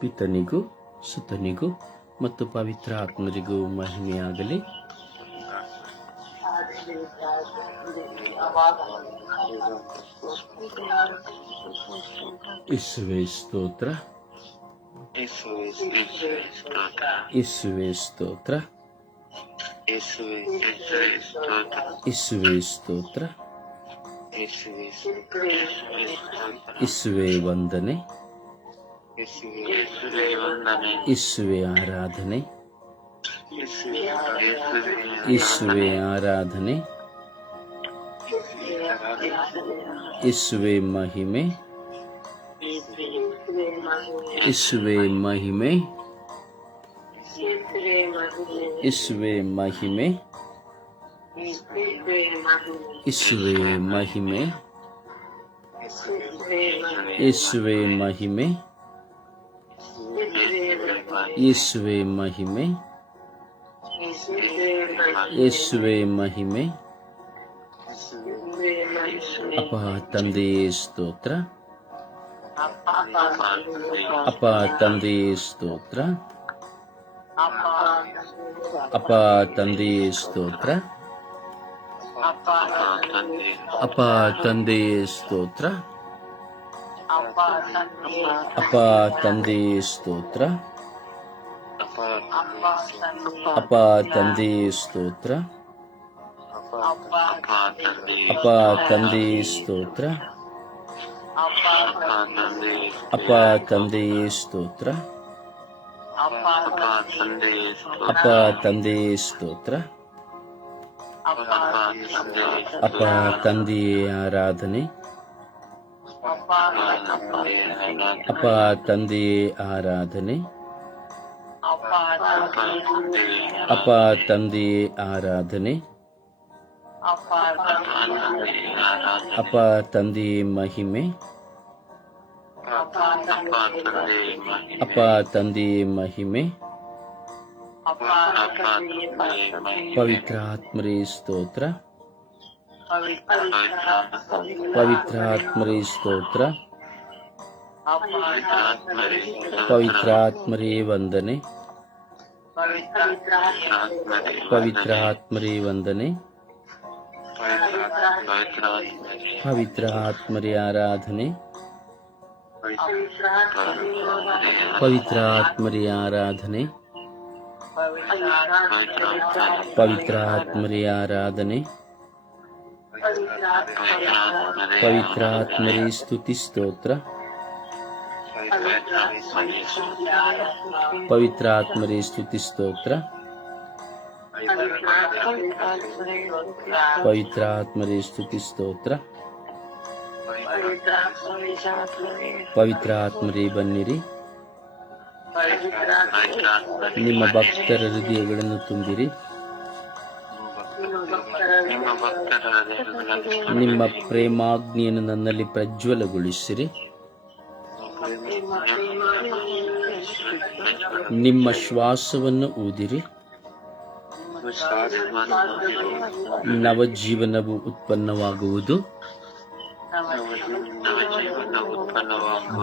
ಪಿತನಿಗೂ ಸುತನಿಗೂ ಮತ್ತು ಪವಿತ್ರ ಆತ್ಮರಿಗೂ ಮಹಿಮೆಯಾಗಲಿ. ಯೇಸುವೇ ಸ್ತೋತ್ರ, ಯೇಸುವೇ ಸ್ತೋತ್ರ, ಯೇಸುವೇ ಸ್ತೋತ್ರ, ಯೇಸುವೇ ವಂದನೆ, ಯೇಸುವೇ ಆರಾಧನೆ, ಯೇಸುವೇ ಆರಾಧನೆ, ಯೇಸುವೇ ಮಹಿಮೆ, ಯೇಸುವೇ ಮಹಿಮೆ, ಯೇಸುವೇ ಮಹಿಮೆ, ಯೇಸುವೇ ಮಹಿಮೆ, ಯೇಸುವೇ ಮಹಿಮೆ, ಯೇಸುವೇ ಮಹಿಮೆ, ಯೇಸುವೇ ಮಹಿಮೆ. ಅಪ್ಪ ತಂದೆಯೇ ಸ್ತೋತ್ರ, ಅಪ್ಪ ತಂದೆಯೇ ಸ್ತೋತ್ರ, ಅಪ್ಪ ತಂದೆಯೇ ಸ್ತೋತ್ರ, ಅಪ್ಪ ತಂದೆಯೇ ಸ್ತೋತ್ರ, ಅಪ್ಪ ತಂದೆಯೇ ಸ್ತೋತ್ರ, ಅಪ್ಪ ತಂದೆಯೇ ಸ್ತೋತ್ರ, ಅಪ್ಪ ತಂದೆಯೇ ಸ್ತೋತ್ರ, ಅಪ್ಪ ತಂದೆಯೇ ಸ್ತೋತ್ರ, ಅಪ್ಪ ತಂದೆಯೇ ಸ್ತೋತ್ರ, ಅಪ್ಪ ತಂದೆಯೇ ಆರಾಧನೆ, ಅಪ್ಪ ತಂದೆಯೇ ಆರಾಧನೆ, ಅಪ್ಪ ತಂದೆಯೇ ಆರಾಧನೆ, ಅಪ್ಪ ತಂದೆಯೇ ಮಹಿಮೆ, ಅಪ್ಪ ತಂದೆಯೇ ಮಹಿಮೆ. ಪವಿತ್ರಾತ್ಮರೇ ಸ್ತೋತ್ರ, ಪವಿತ್ರಾತ್ಮರೇ ಸ್ತೋತ್ರ, ಪವಿತ್ರಾತ್ಮರೇ ವಂದನೆ, ಪವಿತ್ರಾತ್ಮರೇ ವಂದನೆ, ಪವಿತ್ರ ಆತ್ಮರೇ ಆರಾಧನೆ, ಪವಿತ್ರ ಆತ್ಮರೇ ಆರಾಧನೆ, ಪವಿತ್ರ ಆತ್ಮರೇ ಆರಾಧನೆ, ಪವಿತ್ರ ಆತ್ಮರೇ ಸ್ತುತಿ ಸ್ತೋತ್ರ, ಪವಿತ್ರ ಆತ್ಮರೇ ಸ್ತುತಿ ಸ್ತೋತ್ರ, ಪವಿತ್ರ ಆತ್ಮರೇ ಸ್ತುತಿ ಸ್ತೋತ್ರ. ಪವಿತ್ರ ಆತ್ಮರೇ ಬನ್ನಿರಿ, ನಿಮ್ಮ ಭಕ್ತರ ಹೃದಯಗಳನ್ನು ತುಂಬಿರಿ, ನಿಮ್ಮ ಪ್ರೇಮಾಗ್ನಿಯನ್ನು ನನ್ನಲ್ಲಿ ಪ್ರಜ್ವಲಗೊಳಿಸಿರಿ, ನಿಮ್ಮ ಶ್ವಾಸವನ್ನು ಊದಿರಿ, ನವಜೀವನವು ಉತ್ಪನ್ನವಾಗುವುದು,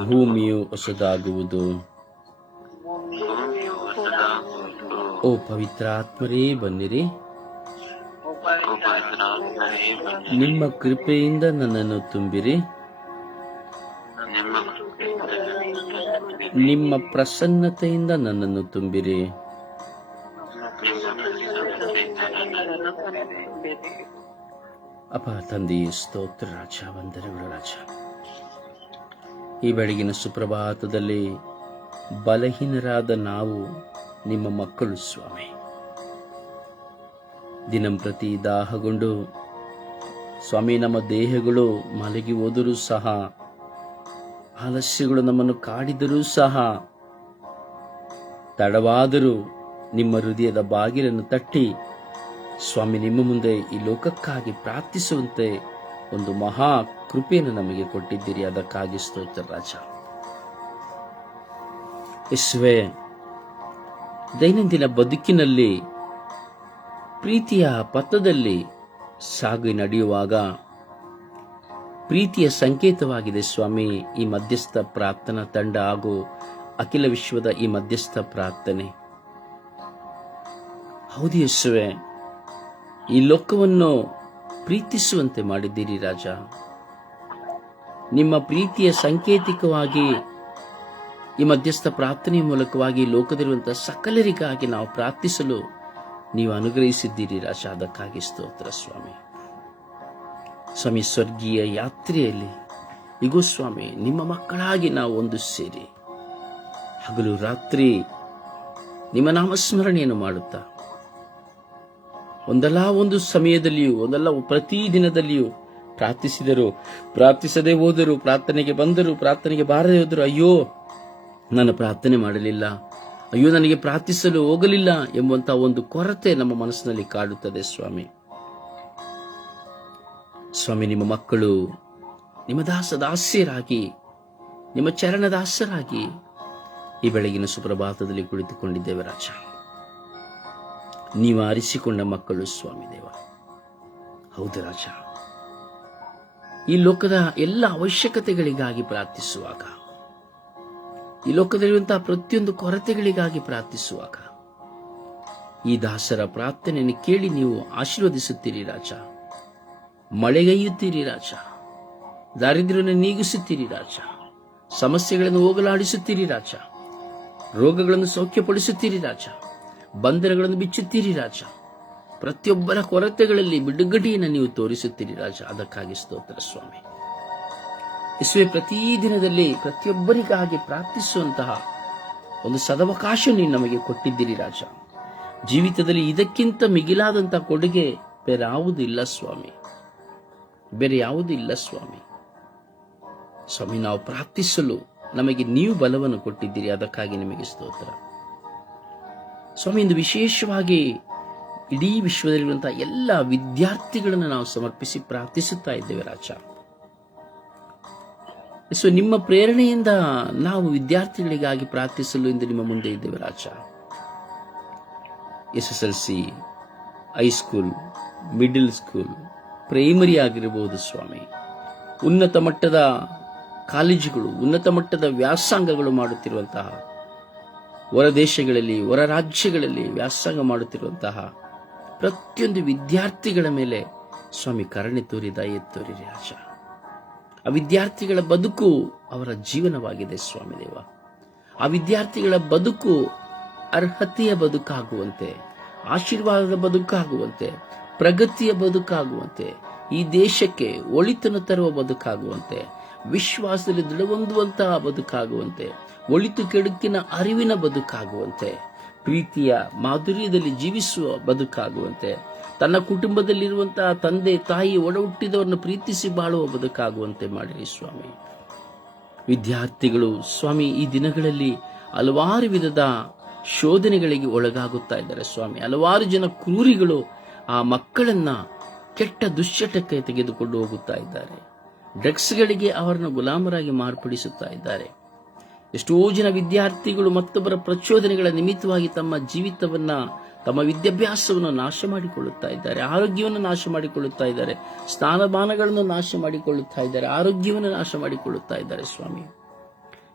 ಭೂಮಿಯು ಹೊಸದಾಗುವುದು. ಓ ಪವಿತ್ರಾತ್ಮರೇ ಬನ್ನಿರಿ, ನಿಮ್ಮ ಕೃಪೆಯಿಂದ ನನ್ನನ್ನು ತುಂಬಿರಿ, ನಿಮ್ಮ ಪ್ರಸನ್ನತೆಯಿಂದ ನನ್ನನ್ನು ತುಂಬಿರಿ. ಅಪ್ಪ ತಂದೆಯೇ ಸ್ತೋತ್ರ ರಾಜ, ವಂದನೆಗಳು ರಾಜ. ಈ ಬೆಳಗಿನ ಸುಪ್ರಭಾತದಲ್ಲಿ ಬಲಹೀನರಾದ ನಾವು ನಿಮ್ಮ ಮಕ್ಕಳು ಸ್ವಾಮಿ, ದಿನಂಪ್ರತಿ ದಾಹಗೊಂಡು ಸ್ವಾಮಿ ನಮ್ಮ ದೇಹಗಳು ಮಲಗಿ ಹೋದರೂ ಸಹ, ಆಲಸ್ಯಗಳು ನಮ್ಮನ್ನು ಕಾಡಿದರೂ ಸಹ, ತಡವಾದರೂ ನಿಮ್ಮ ಹೃದಯದ ಬಾಗಿಲನ್ನು ತಟ್ಟಿ ಸ್ವಾಮಿ ನಿಮ್ಮ ಮುಂದೆ ಈ ಲೋಕಕ್ಕಾಗಿ ಪ್ರಾರ್ಥಿಸುವಂತೆ ಒಂದು ಮಹಾ ಕೃಪೆಯನ್ನು ನಮಗೆ ಕೊಟ್ಟಿದ್ದೀರಿ. ಅದಕ್ಕಾಗಿ ಸ್ತೋತ್ರ ರಾಜ. ಯೇಸುವೇ, ದೈನಂದಿನ ಬದುಕಿನಲ್ಲಿ ಪ್ರೀತಿಯ ಪಥದಲ್ಲಿ ಸಾಗಿ ನಡೆಯುವಾಗ ಪ್ರೀತಿಯ ಸಂಕೇತವಾಗಿದೆ ಸ್ವಾಮಿ ಈ ಮಧ್ಯಸ್ಥ ಪ್ರಾರ್ಥನಾ ತಂಡ ಹಾಗೂ ಅಖಿಲ ವಿಶ್ವದ ಈ ಮಧ್ಯಸ್ಥ ಪ್ರಾರ್ಥನೆ. ಹೌದು ಯೇಸುವೆ, ಈ ಲೋಕವನ್ನು ಪ್ರೀತಿಸುವಂತೆ ಮಾಡಿದ್ದೀರಿ ರಾಜ. ನಿಮ್ಮ ಪ್ರೀತಿಯ ಸಂಕೇತಿಕವಾಗಿ ಈ ಮಧ್ಯಸ್ಥ ಪ್ರಾರ್ಥನೆಯ ಮೂಲಕವಾಗಿ ಲೋಕದಲ್ಲಿರುವಂತಹ ಸಕಲರಿಗಾಗಿ ನಾವು ಪ್ರಾರ್ಥಿಸಲು ನೀವು ಅನುಗ್ರಹಿಸಿದ್ದೀರಿ ರಾಜ. ಅದಕ್ಕಾಗಿ ಸ್ತೋತ್ರ ಸ್ವಾಮಿ. ಸ್ವಾಮಿ, ಸ್ವರ್ಗೀಯ ಯಾತ್ರೆಯಲ್ಲಿ ಇಗೋ ಸ್ವಾಮಿ, ನಿಮ್ಮ ಮಕ್ಕಳಾಗಿ ನಾವು ಒಂದು ಸೇರಿ ಹಗಲು ರಾತ್ರಿ ನಿಮ್ಮ ನಾಮಸ್ಮರಣೆಯನ್ನು ಮಾಡುತ್ತಾ ಒಂದಲ್ಲ ಒಂದು ಸಮಯದಲ್ಲಿಯೂ, ಒಂದಲ್ಲ ಪ್ರತಿದಿನದಲ್ಲಿಯೂ ಪ್ರಾರ್ಥಿಸಿದರು, ಪ್ರಾರ್ಥಿಸದೆ ಹೋದರು, ಪ್ರಾರ್ಥನೆಗೆ ಬಂದರು, ಪ್ರಾರ್ಥನೆಗೆ ಬಾರದೆ ಹೋದರು. ಅಯ್ಯೋ, ನಾನು ಪ್ರಾರ್ಥನೆ ಮಾಡಲಿಲ್ಲ, ಅಯ್ಯೋ ನನಗೆ ಪ್ರಾರ್ಥಿಸಲು ಹೋಗಲಿಲ್ಲ ಎಂಬಂತಹ ಒಂದು ಕೊರತೆ ನಮ್ಮ ಮನಸ್ಸಿನಲ್ಲಿ ಕಾಡುತ್ತದೆ ಸ್ವಾಮಿ. ಸ್ವಾಮಿ, ನಿಮ್ಮ ಮಕ್ಕಳು ನಿಮ್ಮ ದಾಸರಾಗಿ, ನಿಮ್ಮ ಚರಣದಾಸರಾಗಿ ಈ ಬೆಳಗಿನ ಸುಪ್ರಭಾತದಲ್ಲಿ ಕುಳಿತುಕೊಂಡಿದ್ದೇವೆ ರಾಜ. ನೀವು ಆರಿಸಿಕೊಂಡ ಮಕ್ಕಳು ಸ್ವಾಮಿ ದೇವ. ಹೌದು ರಾಜ, ಈ ಲೋಕದ ಎಲ್ಲ ಅವಶ್ಯಕತೆಗಳಿಗಾಗಿ ಪ್ರಾರ್ಥಿಸುವಾಗ, ಈ ಲೋಕದಲ್ಲಿರುವಂತಹ ಪ್ರತಿಯೊಂದು ಕೊರತೆಗಳಿಗಾಗಿ ಪ್ರಾರ್ಥಿಸುವಾಗ ಈ ದಾಸರ ಪ್ರಾರ್ಥನೆಯನ್ನು ಕೇಳಿ ನೀವು ಆಶೀರ್ವದಿಸುತ್ತೀರಿ ರಾಜ. ಮಳೆಗೈಯುತ್ತೀರಿ ರಾಜ, ದಾರಿದ್ರ್ಯವನ್ನು ನೀಗಿಸುತ್ತೀರಿ ರಾಜ, ಸಮಸ್ಯೆಗಳನ್ನು ಹೋಗಲಾಡಿಸುತ್ತೀರಿ ರಾಜ, ರೋಗಗಳನ್ನು ಸೌಖ್ಯಪಡಿಸುತ್ತೀರಿ ರಾಜ, ಬಂಧನಗಳನ್ನು ಬಿಚ್ಚುತ್ತೀರಿ ರಾಜ. ಪ್ರತಿಯೊಬ್ಬರ ಕೊರತೆಗಳಲ್ಲಿ ಬಿಡುಗಡೆಯನ್ನು ನೀವು ತೋರಿಸುತ್ತೀರಿ ರಾಜ. ಅದಕ್ಕಾಗಿ ಸ್ತೋತ್ರ ಸ್ವಾಮಿ. ಯೇಸುವೆ, ಪ್ರತಿದಿನದಲ್ಲಿ ಪ್ರತಿಯೊಬ್ಬರಿಗಾಗಿ ಪ್ರಾರ್ಥಿಸುವಂತಹ ಒಂದು ಸದವಕಾಶ ನೀವು ನಮಗೆ ಕೊಟ್ಟಿದ್ದೀರಿ ರಾಜ. ಜೀವಿತದಲ್ಲಿ ಇದಕ್ಕಿಂತ ಮಿಗಿಲಾದಂತಹ ಕೊಡುಗೆ ಬೇರೆ ಯಾವುದೂ ಇಲ್ಲ ಸ್ವಾಮಿ, ಬೇರೆ ಯಾವುದೂ ಇಲ್ಲ ಸ್ವಾಮಿ. ಸ್ವಾಮಿ, ನಾವು ಪ್ರಾರ್ಥಿಸಲು ನಮಗೆ ನೀವು ಬಲವನ್ನು ಕೊಟ್ಟಿದ್ದೀರಿ, ಅದಕ್ಕಾಗಿ ನಿಮಗೆ ಸ್ತೋತ್ರ ಸ್ವಾಮಿ. ಇಂದು ವಿಶೇಷವಾಗಿ ಇಡೀ ವಿಶ್ವದಲ್ಲಿರುವಂತಹ ಎಲ್ಲ ವಿದ್ಯಾರ್ಥಿಗಳನ್ನು ನಾವು ಸಮರ್ಪಿಸಿ ಪ್ರಾರ್ಥಿಸುತ್ತಾ ಇದ್ದೇವೆ ರಾಜ. ಸೊ ನಿಮ್ಮ ಪ್ರೇರಣೆಯಿಂದ ನಾವು ವಿದ್ಯಾರ್ಥಿಗಳಿಗಾಗಿ ಪ್ರಾರ್ಥಿಸಲು ಇಂದು ನಿಮ್ಮ ಮುಂದೆ ಇದ್ದೇವೆ ರಾಜ. SSLC, high school, middle school, primary ಆಗಿರಬಹುದು ಸ್ವಾಮಿ, ಉನ್ನತ ಮಟ್ಟದ ಕಾಲೇಜುಗಳು, ಉನ್ನತ ಮಟ್ಟದ ವ್ಯಾಸಂಗಗಳು ಮಾಡುತ್ತಿರುವಂತಹ, ಹೊರ ದೇಶಗಳಲ್ಲಿ, ಹೊರ ರಾಜ್ಯಗಳಲ್ಲಿ ವ್ಯಾಸಂಗ ಮಾಡುತ್ತಿರುವಂತಹ ಪ್ರತಿಯೊಂದು ವಿದ್ಯಾರ್ಥಿಗಳ ಮೇಲೆ ಸ್ವಾಮಿ ಕರುಣೆ ತೋರಿ, ದಯೆ ತೋರಿ ರಾಜ. ಆ ವಿದ್ಯಾರ್ಥಿಗಳ ಬದುಕು ಅವರ ಜೀವನವಾಗಿದೆ ಸ್ವಾಮಿ ದೇವ. ಆ ವಿದ್ಯಾರ್ಥಿಗಳ ಬದುಕು ಅರ್ಹತೆಯ ಬದುಕಾಗುವಂತೆ, ಆಶೀರ್ವಾದದ ಬದುಕಾಗುವಂತೆ, ಪ್ರಗತಿಯ ಬದುಕಾಗುವಂತೆ, ಈ ದೇಶಕ್ಕೆ ಒಳಿತನ್ನು ತರುವ ಬದುಕಾಗುವಂತೆ, ವಿಶ್ವಾಸದಲ್ಲಿ ದೃಢಹೊಂದುವಂತಹ ಬದುಕಾಗುವಂತೆ, ಒಳಿತು ಕೆಡುಕಿನ ಅರಿವಿನ ಬದುಕಾಗುವಂತೆ, ಪ್ರೀತಿಯ ಮಾಧುರ್ಯದಲ್ಲಿ ಜೀವಿಸುವ ಬದುಕಾಗುವಂತೆ, ತನ್ನ ಕುಟುಂಬದಲ್ಲಿರುವಂತಹ ತಂದೆ ತಾಯಿ ಒಡ ಹುಟ್ಟಿದವರನ್ನು ಪ್ರೀತಿಸಿ ಬಾಳುವ ಬದುಕಾಗುವಂತೆ ಮಾಡಿರಿ ಸ್ವಾಮಿ. ವಿದ್ಯಾರ್ಥಿಗಳು ಸ್ವಾಮಿ ಈ ದಿನಗಳಲ್ಲಿ ಹಲವಾರು ವಿಧದ ಶೋಧನೆಗಳಿಗೆ ಒಳಗಾಗುತ್ತಾ ಇದ್ದಾರೆ ಸ್ವಾಮಿ. ಹಲವಾರು ಜನ ಕ್ರೂರಿಗಳು ಆ ಮಕ್ಕಳನ್ನ ಕೆಟ್ಟ ದುಶ್ಚಟಕ್ಕೆ ತೆಗೆದುಕೊಂಡು ಹೋಗುತ್ತಾ ಇದ್ದಾರೆ. ಡ್ರಗ್ಸ್ಗಳಿಗೆ ಅವರನ್ನು ಗುಲಾಮರಾಗಿ ಮಾರ್ಪಡಿಸುತ್ತಾ ಇದ್ದಾರೆ. ಎಷ್ಟೋ ಜನ ವಿದ್ಯಾರ್ಥಿಗಳು ಮತ್ತೊಬ್ಬರ ಪ್ರಚೋದನೆಗಳ ನಿಮಿತ್ತವಾಗಿ ತಮ್ಮ ಜೀವಿತವನ್ನ, ತಮ್ಮ ವಿದ್ಯಾಭ್ಯಾಸವನ್ನು ನಾಶ ಮಾಡಿಕೊಳ್ಳುತ್ತಾ ಇದ್ದಾರೆ, ಆರೋಗ್ಯವನ್ನು ನಾಶ ಮಾಡಿಕೊಳ್ಳುತ್ತಾ ಇದ್ದಾರೆ, ಸ್ಥಾನಮಾನಗಳನ್ನು ನಾಶ ಮಾಡಿಕೊಳ್ಳುತ್ತಾ ಇದ್ದಾರೆ, ಆರೋಗ್ಯವನ್ನು ನಾಶ ಮಾಡಿಕೊಳ್ಳುತ್ತಾ ಇದ್ದಾರೆ ಸ್ವಾಮಿ.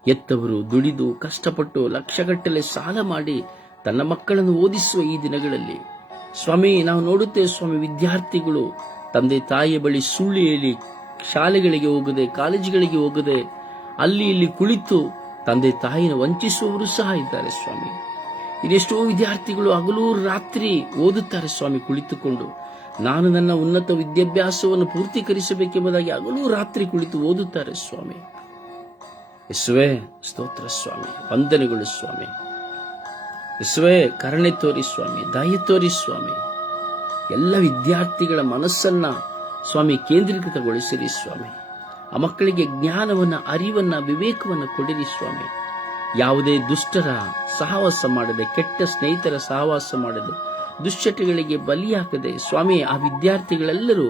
ಎತ್ತವರು ದುಡಿದು ಕಷ್ಟಪಟ್ಟು ಲಕ್ಷಗಟ್ಟಲೆ ಸಾಲ ಮಾಡಿ ತನ್ನ ಮಕ್ಕಳನ್ನು ಓದಿಸುವ ಈ ದಿನಗಳಲ್ಲಿ ಸ್ವಾಮಿ ನಾವು ನೋಡುತ್ತೇವೆ ಸ್ವಾಮಿ, ವಿದ್ಯಾರ್ಥಿಗಳು ತಂದೆ ತಾಯಿಯ ಬಳಿ ಸುಳ್ಳು ಹೇಳಿ ಶಾಲೆಗಳಿಗೆ ಹೋಗದೆ, ಕಾಲೇಜುಗಳಿಗೆ ಹೋಗದೆ ಅಲ್ಲಿ ಇಲ್ಲಿ ಕುಳಿತು ತಂದೆ ತಾಯಿನ ವಂಚಿಸುವವರು ಸಹ ಇದ್ದಾರೆ ಸ್ವಾಮಿ. ಇದೆಷ್ಟೋ ವಿದ್ಯಾರ್ಥಿಗಳು ಹಗಲು ರಾತ್ರಿ ಓದುತ್ತಾರೆ ಸ್ವಾಮಿ ಕುಳಿತುಕೊಂಡು. ನಾನು ನನ್ನ ಉನ್ನತ ವಿದ್ಯಾಭ್ಯಾಸವನ್ನು ಪೂರ್ತೀಕರಿಸಬೇಕೆಂಬುದಾಗಿ ಹಗಲು ರಾತ್ರಿ ಕುಳಿತು ಓದುತ್ತಾರೆ ಸ್ವಾಮಿ. ಯೇಸುವೇ ಸ್ತೋತ್ರ ಸ್ವಾಮಿ, ವಂದನೆಗಳು ಸ್ವಾಮಿ. ಯೇಸುವೇ ಕರುಣೆ ತೋರಿ ಸ್ವಾಮಿ, ದಯೆ ತೋರಿ ಸ್ವಾಮಿ. ಎಲ್ಲ ವಿದ್ಯಾರ್ಥಿಗಳ ಮನಸ್ಸನ್ನ ಸ್ವಾಮಿ ಕೇಂದ್ರೀಕೃತಗೊಳಿಸಿರಿ ಸ್ವಾಮಿ. ಆ ಮಕ್ಕಳಿಗೆ ಜ್ಞಾನವನ್ನ, ಅರಿವನ್ನ, ವಿವೇಕವನ್ನು ಕೊಡಿರಿ ಸ್ವಾಮಿ. ಯಾವುದೇ ದುಷ್ಟರ ಸಹವಾಸ ಮಾಡದೆ, ಕೆಟ್ಟ ಸ್ನೇಹಿತರ ಸಹವಾಸ ಮಾಡದೆ, ದುಶ್ಚಟಗಳಿಗೆ ಬಲಿಯಾಗದೆ ಸ್ವಾಮಿ ಆ ವಿದ್ಯಾರ್ಥಿಗಳೆಲ್ಲರೂ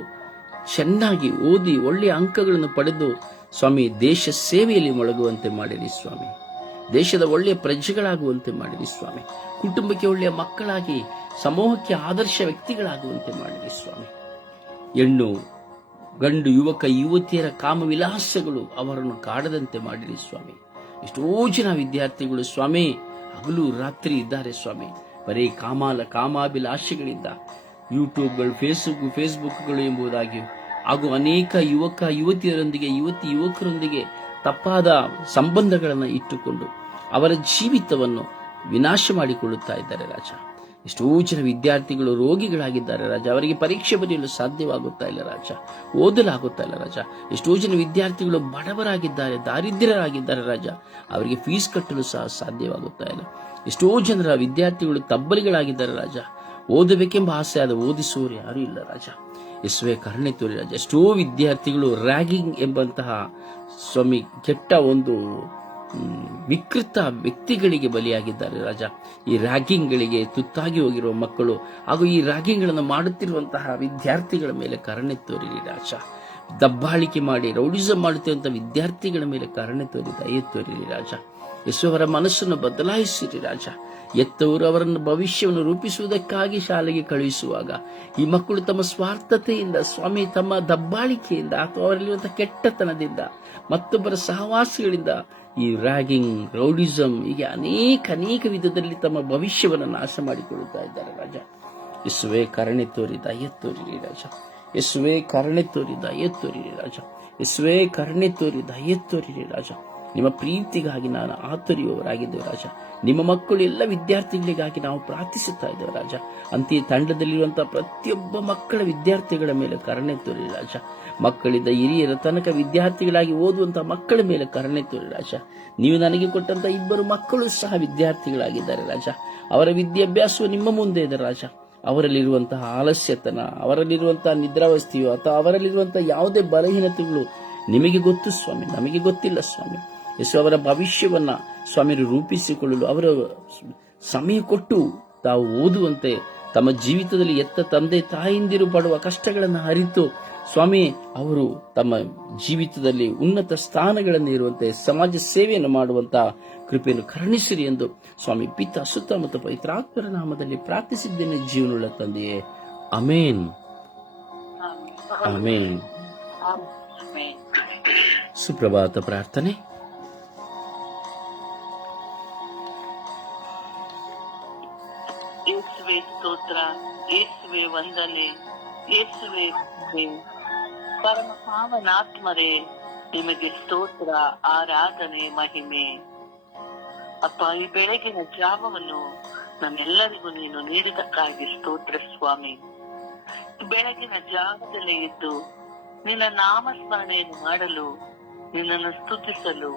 ಚೆನ್ನಾಗಿ ಓದಿ ಒಳ್ಳೆಯ ಅಂಕಗಳನ್ನು ಪಡೆದು ಸ್ವಾಮಿ ದೇಶ ಸೇವೆಯಲ್ಲಿ ಮೊಳಗುವಂತೆ ಮಾಡಿರಿ ಸ್ವಾಮಿ. ದೇಶದ ಒಳ್ಳೆಯ ಪ್ರಜೆಗಳಾಗುವಂತೆ ಮಾಡಿರಿ ಸ್ವಾಮಿ. ಕುಟುಂಬಕ್ಕೆ ಒಳ್ಳೆಯ ಮಕ್ಕಳಾಗಿ ಸಮೂಹಕ್ಕೆ ಆದರ್ಶ ವ್ಯಕ್ತಿಗಳಾಗುವಂತೆ ಮಾಡಿರಿ ಸ್ವಾಮಿ. ಹೆಣ್ಣು ಗಂಡು ಯುವಕ ಯುವತಿಯರ ಕಾಮವಿಲಾಸಗಳು ಅವರನ್ನು ಕಾಡದಂತೆ ಮಾಡಿರಿ ಸ್ವಾಮಿ. ಎಷ್ಟೋ ಜನ ವಿದ್ಯಾರ್ಥಿಗಳು ಸ್ವಾಮಿ ಹಗಲು ರಾತ್ರಿ ಇದ್ದಾರೆ ಸ್ವಾಮಿ, ಬರೀ ಕಾಮಾಭಿಲಾಷೆಗಳಿಂದ ಯೂಟ್ಯೂಬ್ಗಳು, ಫೇಸ್ಬುಕ್ಗಳು ಎಂಬುದಾಗಿ ಹಾಗೂ ಅನೇಕ ಯುವತಿಯರೊಂದಿಗೆ ಯುವಕರೊಂದಿಗೆ ತಪ್ಪಾದ ಸಂಬಂಧಗಳನ್ನು ಇಟ್ಟುಕೊಂಡು ಅವರ ಜೀವಿತವನ್ನು ವಿನಾಶ ಮಾಡಿಕೊಳ್ಳುತ್ತಾ ಇದ್ದಾರೆ ರಾಜ. ಎಷ್ಟೋ ಜನ ವಿದ್ಯಾರ್ಥಿಗಳು ರೋಗಿಗಳಾಗಿದ್ದಾರೆ ರಾಜ, ಅವರಿಗೆ ಪರೀಕ್ಷೆ ಬರೆಯಲು ಸಾಧ್ಯವಾಗುತ್ತಾ ಇಲ್ಲ ರಾಜ, ಓದಲಾಗುತ್ತಾ ಇಲ್ಲ ರಾಜ. ಎಷ್ಟೋ ಜನ ವಿದ್ಯಾರ್ಥಿಗಳು ಬಡವರಾಗಿದ್ದಾರೆ, ದಾರಿದ್ರ್ಯರಾಗಿದ್ದಾರೆ ರಾಜ, ಅವರಿಗೆ ಫೀಸ್ ಕಟ್ಟಲು ಸಹ ಸಾಧ್ಯವಾಗುತ್ತಾ ಇಲ್ಲ. ಎಷ್ಟೋ ಜನರ ವಿದ್ಯಾರ್ಥಿಗಳು ತಬ್ಬಲಿಗಳಾಗಿದ್ದಾರೆ ರಾಜ, ಓದಬೇಕೆಂಬ ಆಸೆ ಆದ ಓದಿಸುವವರು ಯಾರೂ ಇಲ್ಲ ರಾಜ. ಯೇಸುವೆ ಕರುಣೆ ತೋರಿ ರಾಜ. ಎಷ್ಟೋ ವಿದ್ಯಾರ್ಥಿಗಳು ರ್ಯಾಗಿಂಗ್ ಎಂಬಂತಹ ಸ್ವಾಮಿ ಕೆಟ್ಟ ಒಂದು ವಿಕೃತ ವ್ಯಕ್ತಿಗಳಿಗೆ ಬಲಿಯಾಗಿದ್ದಾರೆ ರಾಜ. ಈ ರ್ಯಾಗಿಂಗ್ಗಳಿಗೆ ತುತ್ತಾಗಿ ಹೋಗಿರುವ ಮಕ್ಕಳು ಹಾಗೂ ಈ ರ್ಯಾಗಿಂಗ್ಗಳನ್ನು ಮಾಡುತ್ತಿರುವಂತಹ ವಿದ್ಯಾರ್ಥಿಗಳ ಮೇಲೆ ಕರುಣೆ ತೋರಿರಿ ರಾಜ. ದಬ್ಬಾಳಿಕೆ ಮಾಡಿ ರೌಡಿಸಂ ಮಾಡುತ್ತಿರುವಂತಹ ವಿದ್ಯಾರ್ಥಿಗಳ ಮೇಲೆ ಕರುಣೆ ತೋರಿ ದಯೆ ತೋರಿರಿ ರಾಜ. ಯೇಸು ಅವರ ಮನಸ್ಸನ್ನು ಬದಲಾಯಿಸಿರಿ ರಾಜ. ಎತ್ತವರು ಅವರನ್ನು ಭವಿಷ್ಯವನ್ನು ರೂಪಿಸುವುದಕ್ಕಾಗಿ ಶಾಲೆಗೆ ಕಳುಹಿಸುವಾಗ ಈ ಮಕ್ಕಳು ತಮ್ಮ ಸ್ವಾರ್ಥತೆಯಿಂದ ಸ್ವಾಮಿ, ತಮ್ಮ ದಬ್ಬಾಳಿಕೆಯಿಂದ ಅಥವಾ ಅವರಲ್ಲಿರುವಂತಹ ಕೆಟ್ಟತನದಿಂದ, ಮತ್ತೊಬ್ಬರ ಸಹವಾಸಿಗಳಿಂದ ಈ ರ್ಯಾಗಿಂಗ್, ರೌಡಿಸಂ ಹೀಗೆ ಅನೇಕ ವಿಧದಲ್ಲಿ ತಮ್ಮ ಭವಿಷ್ಯವನ್ನು ನಾಶ ಮಾಡಿಕೊಳ್ಳುತ್ತಾ ಇದ್ದಾರೆ ರಾಜ. ಯೇಸುವೆ ಕರುಣೆ ತೋರಿ ದಯೆ ತೋರಿರಿ ರಾಜ. ಯೇಸುವೆ ಕರುಣೆ ತೋರಿ ದಯೆ ತೋರಿರಿ ರಾಜ. ಯೇಸುವೆ ಕರುಣೆ ತೋರಿ ದಯೆ ತೋರಿರಿ ರಾಜ. ನಿಮ್ಮ ಪ್ರೀತಿಗಾಗಿ ನಾನು ಆತುರಿಯುವವರಾಗಿದ್ದೇವೆ ರಾಜ. ನಿಮ್ಮ ಮಕ್ಕಳು ಎಲ್ಲ ವಿದ್ಯಾರ್ಥಿಗಳಿಗಾಗಿ ನಾವು ಪ್ರಾರ್ಥಿಸುತ್ತಾ ಇದ್ದೇವೆ ರಾಜ. ಅಂತೆಯೇ ತಂಡದಲ್ಲಿರುವಂತಹ ಪ್ರತಿಯೊಬ್ಬ ಮಕ್ಕಳ ವಿದ್ಯಾರ್ಥಿಗಳ ಮೇಲೆ ಕರುಣೆ ತೋರಿ ರಾಜ. ಮಕ್ಕಳಿಂದ ಹಿರಿಯರ ತನಕ ವಿದ್ಯಾರ್ಥಿಗಳಾಗಿ ಓದುವಂತಹ ಮಕ್ಕಳ ಮೇಲೆ ಕರುಣೆ ತೋರಿ ರಾಜ. ನೀವು ನನಗೆ ಕೊಟ್ಟಂತಹ 2 ಮಕ್ಕಳು ಸಹ ವಿದ್ಯಾರ್ಥಿಗಳಾಗಿದ್ದಾರೆ ರಾಜ. ಅವರ ವಿದ್ಯಾಭ್ಯಾಸವು ನಿಮ್ಮ ಮುಂದೆ ಇದೆ ರಾಜ. ಅವರಲ್ಲಿರುವಂತಹ ಆಲಸ್ಯತನ, ಅವರಲ್ಲಿರುವಂತಹ ನಿದ್ರಾವಸ್ಥೆಯು ಅಥವಾ ಅವರಲ್ಲಿರುವಂತಹ ಯಾವುದೇ ಬಲಹೀನತೆಗಳು ನಿಮಗೆ ಗೊತ್ತು ಸ್ವಾಮಿ, ನಮಗೆ ಗೊತ್ತಿಲ್ಲ ಸ್ವಾಮಿ. ಯೇಸು ಅವರ ಭವಿಷ್ಯವನ್ನ ಸ್ವಾಮಿ ರೂಪಿಸಿಕೊಳ್ಳಲು ಅವರ ಸಮಯ ಕೊಟ್ಟು ತಾವು ಓದುವಂತೆ ತಮ್ಮ ಜೀವಿತದಲ್ಲಿ ತಂದೆ ತಾಯಿಂದಿರು ಪಡುವ ಕಷ್ಟಗಳನ್ನು ಅರಿತು ಸ್ವಾಮಿ ಅವರು ತಮ್ಮ ಜೀವಿತದಲ್ಲಿ ಉನ್ನತ ಸ್ಥಾನಗಳನ್ನು ಇರುವಂತೆ ಸಮಾಜ ಸೇವೆಯನ್ನು ಮಾಡುವಂತಹ ಕೃಪೆಯನ್ನು ಕರುಣಿಸಿರಿ ಎಂದು ಸ್ವಾಮಿ ಪಿತ ಸುತ್ತ ಮತ್ತು ಪವಿತ್ರಾತ್ಮರ ನಾಮದಲ್ಲಿ ಪ್ರಾರ್ಥಿಸಿದ್ದೇನೆ ಜೀವನವುಳ್ಳ ತಂದೆಯೇ. Amen, amen. ಸುಪ್ರಭಾತ ಪ್ರಾರ್ಥನೆ. ಯೇಸುವೆ ಸ್ತೋತ್ರ, ಯೇಸುವೆ ವಂದನೆ, ಯೇಸುವೆ ಪರಮ ಪಾವನಾತ್ಮರೇ, ನಿಮಗೆ ಸ್ತೋತ್ರ, ಆರಾಧನೆ, ಮಹಿಮೆ. ಅಪ್ಪ, ಈ ಬೆಳಗಿನ ಜಾವವನ್ನು ನಮ್ಮೆಲ್ಲರಿಗೂ ನೀನು ನೀಡಿದಕ್ಕಾಗಿ ಸ್ತೋತ್ರ ಸ್ವಾಮಿ. ಬೆಳಗಿನ ಜಾವದಲ್ಲೇ ಇದ್ದು ನಿನ್ನ ನಾಮಸ್ಮರಣೆಯನ್ನು ಮಾಡಲು, ನಿನ್ನನ್ನು ಸ್ತುತಿಸಲು,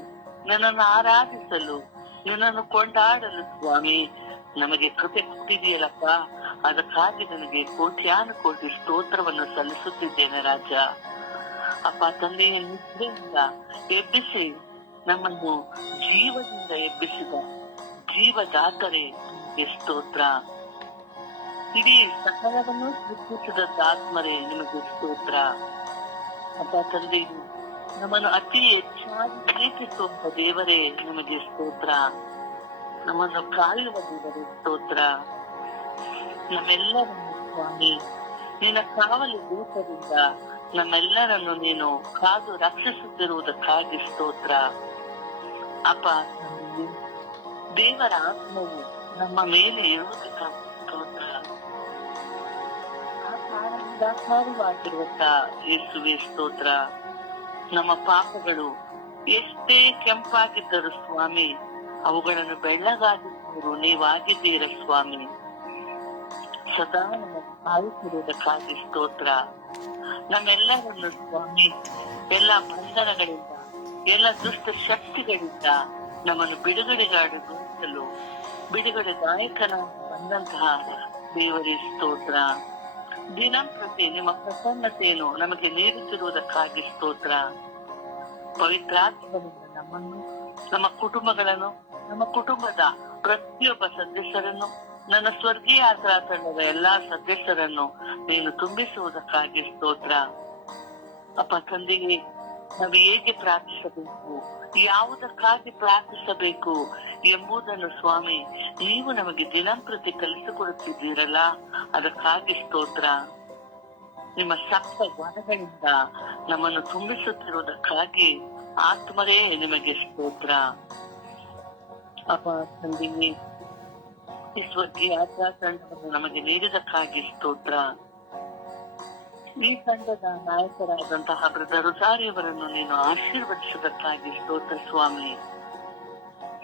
ನಿನ್ನನ್ನು ಆರಾಧಿಸಲು, ನಿನ್ನನ್ನು ಕೊಂಡಾಡಲು ಸ್ವಾಮಿ ನಮಗೆ ಕೃಪೆ ಕೊಟ್ಟಿದೆಯಲ್ಲಪ್ಪ. ಅದಕ್ಕಾಗಿ ನನಗೆ ಕೋಟ್ಯಾನುಕೋಟಿ ಸ್ತೋತ್ರವನ್ನು ಸಲ್ಲಿಸುತ್ತಿದ್ದೇನೆ ರಾಜ. ಅಪ್ಪ ತಂದೆಯ ನಿದ್ರೆಯಿಂದ ಎಬ್ಬಿಸಿ ನಮ್ಮನ್ನು ಜೀವದಿಂದ ಎಬ್ಬಿಸಿದ ಜೀವದಾತರೇ ಸ್ತೋತ್ರ. ಇಡೀ ಸಕಲವನ್ನು ಸೃಷ್ಟಿಸಿದ ಆತ್ಮರೇ ನಿಮಗೆ ಸ್ತೋತ್ರ. ಅಪ್ಪ ತಂದೆಯು ನಮ್ಮನ್ನು ಅತಿ ಹೆಚ್ಚಾಗಿ ಪ್ರೀತಿಸುವಂತ ದೇವರೇ ನಿಮಗೆ ಸ್ತೋತ್ರ. ನಮ್ಮನ್ನು ಕಾಯುವ ದೇವರೇ ಸ್ತೋತ್ರ. ನಮ್ಮೆಲ್ಲರನ್ನು ಸ್ವಾಮಿ ನಿನ್ನ ಕಾವಲು ದೂತದಿಂದ ನಮ್ಮೆಲ್ಲರನ್ನು ನೀನು ಕಾದು ರಕ್ಷಿಸುತ್ತಿರುವುದಕ್ಕಾಗಿ ಸ್ತೋತ್ರ. ಅಪ್ಪ ದೇವರ ಆತ್ಮವು ನಮ್ಮ ಮೇಲೆ ಇರುವುದಕ್ಕಾಗಿ ಸ್ತೋತ್ರ. ಆಕಾರವಾಗಿರುವಂತ ಯೇಸುವೆ ಸ್ತೋತ್ರ. ನಮ್ಮ ಪಾಪಗಳು ಎಷ್ಟೇ ಕೆಂಪಾಗಿದ್ದರು ಸ್ವಾಮಿ, ಅವುಗಳನ್ನು ಬೆಳ್ಳಗಾಗಿದ್ದರು ನೀವಾಗಿದ್ದೀರ ಸ್ವಾಮಿ. ಸದಾ ನಮ್ಮ ಕಾಯುತ್ತಿರುವುದಕ್ಕಾಗಿ ಸ್ತೋತ್ರ. ನಮ್ಮೆಲ್ಲರನ್ನು ಸ್ವಾಮಿ ಎಲ್ಲ ಬಂಧನಗಳಿಂದ, ಎಲ್ಲ ದುಷ್ಟ ಶಕ್ತಿಗಳಿಂದ ನಮ್ಮನ್ನು ಬಿಡುಗಡೆಗೊಳಿಸಲು ಬಿಡುಗಡೆದಾಯಕನಾಗಿ ಬಂದಂತಹ ದೇವರೇ ಸ್ತೋತ್ರ. ದಿನಂಪ್ರತಿ ನಿಮ್ಮ ಪ್ರಸನ್ನತೆಯನ್ನು ನಮಗೆ ನೀಡುತ್ತಿರುವುದಕ್ಕಾಗಿ ಸ್ತೋತ್ರ. ಪವಿತ್ರಾತ್ಮನಿಂದ ನಮ್ಮನ್ನು, ನಮ್ಮ ಕುಟುಂಬಗಳನ್ನು, ನಮ್ಮ ಕುಟುಂಬದ ಪ್ರತಿಯೊಬ್ಬ ಸದಸ್ಯರನ್ನು, ನನ್ನ ಸ್ವರ್ಗೀಯ ಯಾತ್ರಾ ತಂಡದ ಎಲ್ಲಾ ಸದಸ್ಯರನ್ನು ನೀನು ತುಂಬಿಸುವುದಕ್ಕಾಗಿ ಸ್ತೋತ್ರ. ಅಪ್ಪ ತಂದೆಗೆ ನಾವು ಹೇಗೆ ಪ್ರಾರ್ಥಿಸಬೇಕು, ಯಾವುದಕ್ಕಾಗಿ ಪ್ರಾರ್ಥಿಸಬೇಕು ಎಂಬುದನ್ನು ಸ್ವಾಮಿ ನೀವು ನಮಗೆ ದಿನಂಪ್ರತಿ ಕಲಿಸಿಕೊಡುತ್ತಿದ್ದೀರಲ್ಲ, ಅದಕ್ಕಾಗಿ ಸ್ತೋತ್ರ. ನಿಮ್ಮ ಸಪ್ತ ಗುಣಗಳಿಂದ ನಮ್ಮನ್ನು ತುಂಬಿಸುತ್ತಿರುವುದಕ್ಕಾಗಿ ಆತ್ಮರೇ ನಿಮಗೆ ಸ್ತೋತ್ರ. ಅಪ್ಪ ತಂದೆಯೇ, ಈ ಸ್ವರ್ಗೀಯ ಯಾತ್ರಾ ತಂಡವನ್ನು ನಮಗೆ ನೀಡಿದಕ್ಕಾಗಿ ಸ್ತೋತ್ರ. ಈ ತಂಡದ ನಾಯಕರಾದಂತಹ ಬ್ರದರ್ ರುಸಾರಿಯವರನ್ನು ನೀನು ಆಶೀರ್ವದಿಸುವುದಕ್ಕಾಗಿ ಸ್ತೋತ್ರ ಸ್ವಾಮಿ.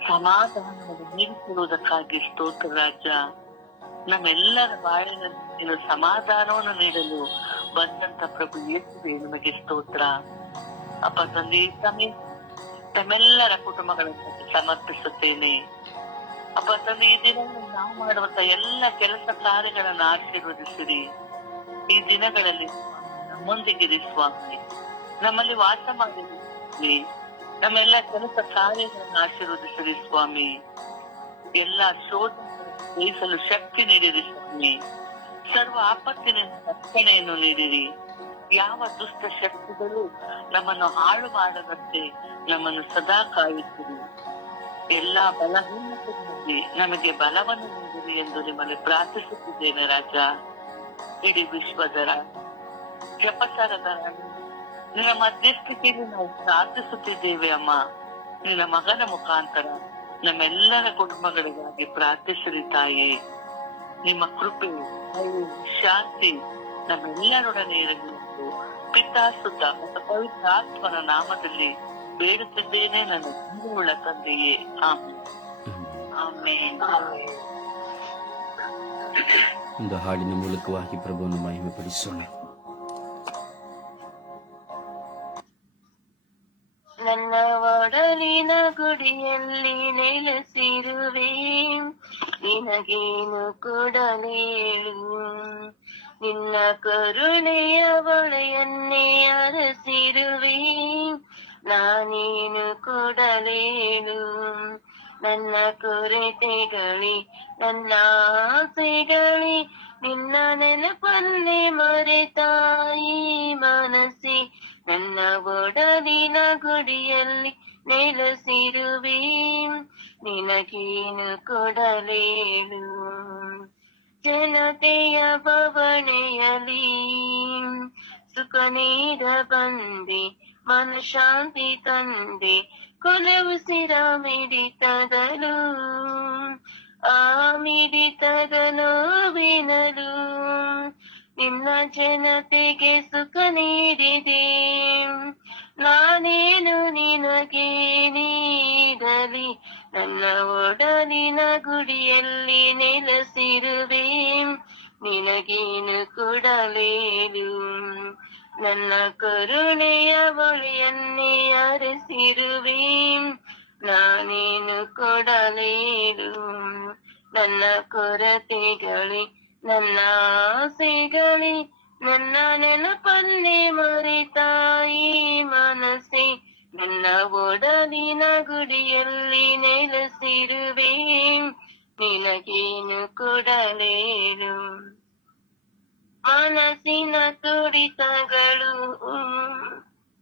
ಸಮಾಧಾನವನ್ನು ನೀಡಿಸಿರುವುದಕ್ಕಾಗಿ ಸ್ತೋತ್ರ ರಾಜ. ನಮ್ಮೆಲ್ಲರ ಬಾಳಿನಲ್ಲಿ ನೀನು ಸಮಾಧಾನವನ್ನು ನೀಡಲು ಬಂದಂತ ಪ್ರಭು ಯೇಸುವೆ ನಿಮಗೆ ಸ್ತೋತ್ರ. ಅಪ್ಪ ತಂದೆ, ತಮ್ಮೆಲ್ಲರ ಕುಟುಂಬಗಳನ್ನು ಸಮರ್ಪಿಸುತ್ತೇನೆ. ಅಪ್ಪ ತಂದೆ, ಈ ದಿನಗಳಲ್ಲಿ ನಾವು ಮಾಡುವಂತ ಎಲ್ಲ ಕೆಲಸ ಕಾರ್ಯಗಳನ್ನು ಆಶೀರ್ವದಿಸಿರಿ. ಈ ದಿನಗಳಲ್ಲಿ ನಮ್ಮೊಂದಿಗಿರಿ ಸ್ವಾಮಿ, ನಮ್ಮಲ್ಲಿ ವಾಸ ಮಾಡಿರಿ. ನಮ್ಮೆಲ್ಲ ಕೆಲಸ ಕಾರ್ಯಗಳನ್ನು ಆಶೀರ್ವದಿಸಿರಿ ಸ್ವಾಮಿ. ಎಲ್ಲ ಶೋಧನೆಗಳನ್ನು ಜಯಿಸಲು ಶಕ್ತಿ ನೀಡಿರಿ ಸ್ವಾಮಿ. ಸರ್ವ ಆಪತ್ತಿನಿಂದ ರಕ್ಷಣೆಯನ್ನು ನೀಡಿರಿ. ಯಾವ ದುಷ್ಟ ಶಕ್ತಿಗಳು ನಮ್ಮನ್ನು ಹಾಳು ಮಾಡದಂತೆ ನಮ್ಮನ್ನು ಸದಾ ಕಾಯುತ್ತಿರಿ. ಎಲ್ಲಾ ಬಲಹೀನತೆಗಳಲ್ಲಿ ನಮಗೆ ಬಲವನ್ನು ನೀಡಿರಿ ಎಂದು ನಿಮ್ಮಲ್ಲಿ ಪ್ರಾರ್ಥಿಸುತ್ತಿದ್ದೇನೆ ರಾಜ. ಇಡೀ ವಿಶ್ವದ ಜಪಸರದ ನಿನ್ನ ಮಧ್ಯಸ್ಥಿತಿಯಲ್ಲಿ ನಾವು ಪ್ರಾರ್ಥಿಸುತ್ತಿದ್ದೇವೆ ಅಮ್ಮ. ನಿನ್ನ ಮಗನ ಮುಖಾಂತರ ನಮ್ಮೆಲ್ಲರ ಕುಟುಂಬಗಳಿಗಾಗಿ ಪ್ರಾರ್ಥಿಸಿರಿ ತಾಯಿ. ನಿಮ್ಮ ಕೃಪೆ, ಶಾಂತಿ ನಮ್ಮೆಲ್ಲರೊಡನೆ ಇರಲಿ ಎಂದು ಪಿತಾ, ಸುತ ಮತ್ತು ಪವಿತ್ರ ಆತ್ಮನ ನಾಮದಲ್ಲಿ ಬೇಡುತ್ತಿದ್ದೇನೆ ನನ್ನ ಜೀವವುಳ್ಳ ತಂದೆಯೇ. ಆಮೇಲೆ ಆಮೇಲೆ. ಒಂದು ಹಾಡಿನ ಮೂಲಕವಾಗಿ ಪ್ರಭುವನ್ನು ಮಹಿಮೆ ಪಡಿಸೋಣ. ನನ್ನ ಒಡಲಿನ ಗುಡಿಯಲ್ಲಿ ನೆಲೆಸಿರುವೆ, ನಿನಗೇನು ಕೊಡಲೇಳು. ನಿನ್ನ ಕರುಣೆಯ ಬಳೆಯನ್ನೇ ಅರಸಿರುವೆ, ನಾನೇನು ಕೊಡಲೇಳು. ನನ್ನ ಕೊರತೆಗಳಿ ನನ್ನ ಆಸೆಗಳಿ ನಿನ್ನ ನೆನಪನ್ನೇ ಮರೆತಾಯಿ ಮನಸ್ಸಿ. ನನ್ನ ಒಡಲಿನ ಗುಡಿಯಲ್ಲಿ ನೆಲೆಸಿರುವೆ, ನಿನಗೇನು ಕೊಡಲೇಳು. ಜನತೆಯ ಬವಣೆಯಲಿ ಸುಖ ನೀಡ ಬಂದೆ, ಮನಶಾಂತಿ ತಂದೆ ಕೊಲವುಸಿರ ಮಿಡಿತದಲು. ಆ ಮಿಡಿತದ ನೋವಿನಲು ನಿನ್ನ ಜನತೆಗೆ ಸುಖ ನೀಡಿದೆ. ನಾನೇನು ನಿನಗೆ ನೀಡಲಿ, ನನ್ನ ಒಡಲಿನ ಗುಡಿಯಲ್ಲಿ ನೆಲೆಸಿರುವೆ, ನಿನಗೇನು ಕೊಡಲೇಳು. ನನ್ನ ಕರುಣೆಯ ಬಳಿಯನ್ನೇ ಅರಸಿರುವೆ, ನಾನೇನು ಕೊಡಲೇಳು. ನನ್ನ ಕೊರತೆಗಳಿ ನನ್ನ ಆಸೆಗಳಿ ನನ್ನ ನೆನಪನ್ನೇ ಮರೆತಾಯಿ ಮನಸ್ಸೆ. ನಿನ್ನ ಒಡಲಿನ ಗುಡಿಯಲ್ಲಿ ನೆಲೆಸಿರುವೆ, ನಿನಗೇನು ಕೊಡಲೇಳು. ಮನಸ್ಸಿನ ತುಡಿತಗಳು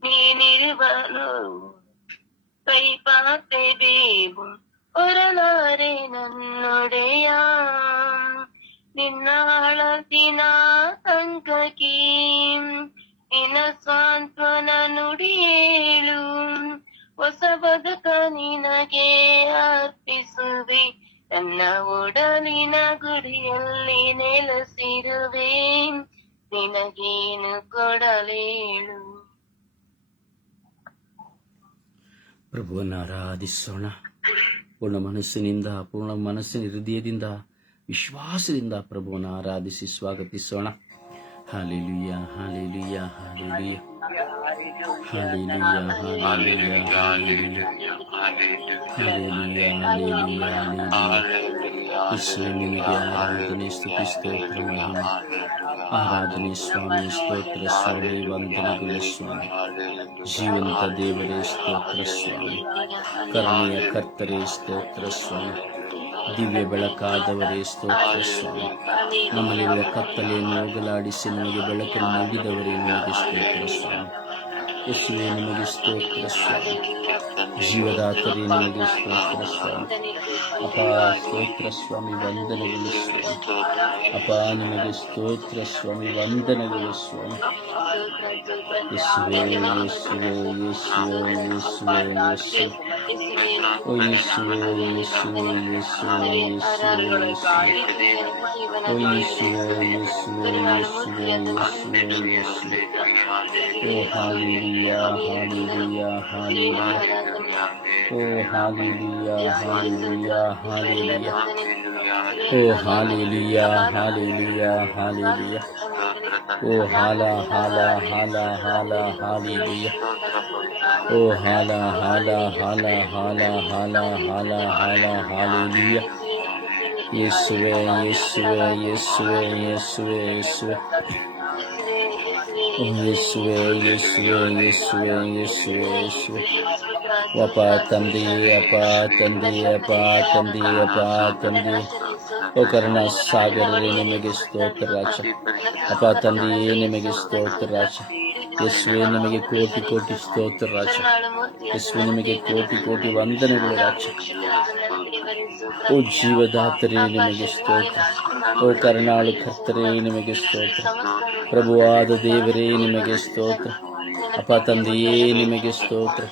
ನೀನಿರುವನು, ಕೈ ಪಾತೆ ಬೇವು ಹೊರಲಾರೆ ನನ್ನೊಡೆಯ. ನಿನ್ನ ಅಳತಿನ ಸಂಕಕಿ ನಿನ್ನ ಸಾಂತ್ವನ ನುಡಿಯೇಳು. ಹೊಸ ಬದುಕ ನಿನಗೆ ಅರ್ಪಿಸುವೆ, ನನ್ನ ಒಡಲಿನ ಗುಡಿಯಲ್ಲಿ ನೆಲೆಸಿರುವೆ, ನಿನಗೇನು ಕೊಡಲೇಳು. ಪ್ರಭುವನ್ನು ಆರಾಧಿಸೋಣ. ಪೂರ್ಣ ಮನಸ್ಸಿನಿಂದ, ಪೂರ್ಣ ಮನಸ್ಸಿನ ಹೃದಯದಿಂದ, ವಿಶ್ವಾಸದಿಂದ ಪ್ರಭುವನ್ನು ಆರಾಧಿಸಿ ಸ್ವಾಗತಿಸೋಣ. Hallelujah, hallelujah, hallelujah, hallelujah, hallelujah, hallelujah, hallelujah, hallelujah, hallelujah. ಯೇಸುವೇ, ನಿನಗೆ ಆರಾಧನೆ, ಸ್ತುತಿ, ಸ್ತೋತ್ರ, ಮಹಿಮೆ. ಆರಾಧನೆ ಸ್ವಾಮಿ, ಸ್ತೋತ್ರ ಸ್ವಾಮಿ, ವಂದನೆಗಳು ಸ್ವಾಮಿ. ಜೀವಂತ ದೇವರೇ ಸ್ತೋತ್ರ ಸ್ವಾಮಿ, ಕರುಣೆಯ ಕರ್ತರೇ ಸ್ತೋತ್ರ ಸ್ವಾಮಿ, ದಿವ್ಯ ಬೆಳಕಾದವರೇ ಸ್ತೋತ್ರ ಸ್ವಾಮಿ. ನಮ್ಮಲ್ಲಿರುವ ಕತ್ತಲೆಯನ್ನು ಹೋಗಲಾಡಿಸಿ ನಮಗೆ ಬೆಳಕನ್ನು ನೀಡಿದವರೇ ನಿಮಗೆ ಸ್ತೋತ್ರ ಸ್ವಾಮಿ. ಯೇಸುವೇ, ನಿಮಗೆ ಸ್ತೋತ್ರ ಸ್ವಾಮಿ. ಜೀವದಾತರೇ ನಿಮಗೆ ಸ್ತೋತ್ರ ಸ್ವಾಮಿ. ಅಪ ಸ್ತೋತ್ರ ಸ್ವಾಮಿ, ವಂದನೆಗಳು ಸ್ವಾಮಿ. ಅಪ ನಿಮಗೆ ಸ್ತೋತ್ರ ಸ್ವಾಮಿ, ವಂದನೆಗಳು ಸ್ವಾಮಿ. ಯೇಸುವೇ, ಯೇಸುವೇ, ಯೇಸುವೇ, ಯೇಸುವೇ, ಯೇಸು. ಓ ಯೇಸುವೆ ಯೇಸುವೆ ಯೇಸುವೆ ಯೇಸುವೆ ಯೇಸುವೆ ಓ ಯೇಸುವೆ ಯೇಸುವೆ ಯೇಸುವೆ ಯೇಸುವೆ ಯೇಸುವೆ ಓ ಹಾಲೆಲೂಯಾ ಹಾಲೆಲೂಯಾ ಹಾಲೆಲೂಯಾ ಓ ಹಾಲೆಲೂಯಾ ಹಾಲೆಲೂಯಾ ಹಾಲೆಲೂಯಾ ಓ ಹಾಲೆಲೂಯಾ ಹಾಲೆಲೂಯಾ ಹಾಲೆಲೂಯಾ ಓ ಹಾಲ ಹಾಲ ಹಾಲ ಹಾಲ ಹಾಲೆಲೂಯಾ ಓ ಹಾಲ ಹಾಲ ಹಾಲ ಹಾಲ ಹಾಲ ಹಾಲ ಹಾಲ ಹಾಲೆಲೂಯಾ ಯೇಸುವೆ ಯೇಸುವೆ ಯೇಸುವೆ ಯೇಸುವೆ ಯೇಸುವೆ ಓ ಯೇಸುವೆ ಯೇಸುವೆ ಯೇಸುವೆ ಯೇಸುವೆ ಯೇಸುವೆ ಅಪ್ಪ ತಂದೆಯೇ ಅಪ್ಪ ತಂದೆಯೇ ಅಪ್ಪ ತಂದೆಯೇ ಅಪ್ಪ ತಂದೆ ಓ ಕರುಣ ಸಾಗರರೇ ನಿಮಗೆ ಸ್ತೋತ್ರ ರಾಜ ಅಪ್ಪ ತಂದೆಯೇ ನಿಮಗೆ ಸ್ತೋತ್ರ ರಾಜ ಯೇಸುವೆ ನಿಮಗೆ ಕೋಟಿ ಕೋಟಿ ಸ್ತೋತ್ರ ರಾಜ ಯೇಸುವೆ ನಿಮಗೆ ಕೋಟಿ ಕೋಟಿ ವಂದನೆಗಳು ರಾಜ ಓ ಜೀವದಾತರೇ ನಿಮಗೆ ಸ್ತೋತ್ರ ಓ ಕರುಣಾಳು ಕರ್ತರೇ ನಿಮಗೆ ಸ್ತೋತ್ರ ಪ್ರಭುವಾದ ದೇವರೇ ನಿಮಗೆ ಸ್ತೋತ್ರ ಅಪ್ಪ ತಂದೆಯೇ ನಿಮಗೆ ಸ್ತೋತ್ರ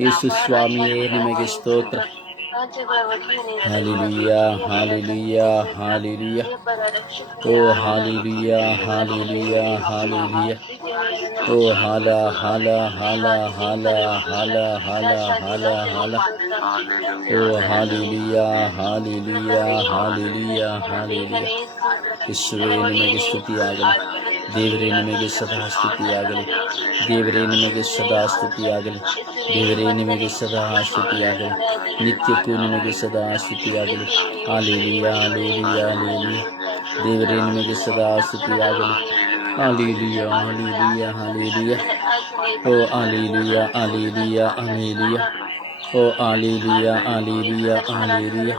ಯೇಸು ಸ್ವಾಮಿಯೇ ನಿಮಗೆ ಸ್ತೋತ್ರ ಹಾಲೆಲೂಯಾ ಹಾಲೆಲೂಯಾ ಹಾಲೆಲೂಯಾ ಓ ಹಾಲೆಲೂಯಾ ಹಾಲೆಲೂಯಾ ಹಾಲೆಲೂಯಾ ಓ ಹಾಲ ಹಾಲ ಹಾಲ ಹಾಲ ಹಾಲ ಹಾಲ ಹಾಲ ಹಾಲ ಓ ಹಾಲೆಲೂಯಾ ಹಾಲೆಲೂಯಾ ಹಾಲೆಲೂಯಾ ಹಾಲೆಲೂಯಾ ಯೇಸುವೇ ನಿಮಗೆ ಸ್ತುತಿಯಾಗಲಿ ದೇವರೇ ನಿಮಗೆ ಸದಾ ಸ್ತುತಿಯಾಗಲಿ ದೇವರೇ ನಿಮಗೆ ಸದಾ ಸ್ತುತಿಯಾಗಲಿ ದೇವರೇ ನಿಮಗೆ ಸದಾ ಸ್ತುತಿಯಾಗಲಿ ನಿತ್ಯಕ್ಕೂ ನಿಮಗೆ ಸದಾ ಸ್ತುತಿಯಾಗಲಿ ಹಾಲೆಲೂಯಾ ಹಾಲೆಲೂಯಾ ಹಾಲೆಲೂಯಾ ದೇವರೇ ನಿಮಗೆ ಸದಾ ಸ್ತುತಿಯಾಗಲಿ ಹಾಲೆಲೂಯಾ ಹಾಲೆಲೂಯಾ ಹಾಲೆಲೂಯಾ ಓ ಹಾಲೆಲೂಯಾ ಹಾಲೆಲೂಯಾ ಹಾಲೆಲೂಯಾ ಓ ಹಾಲೆಲೂಯಾ ಹಾಲೆಲೂಯಾ ಹಾಲೆಲೂಯಾ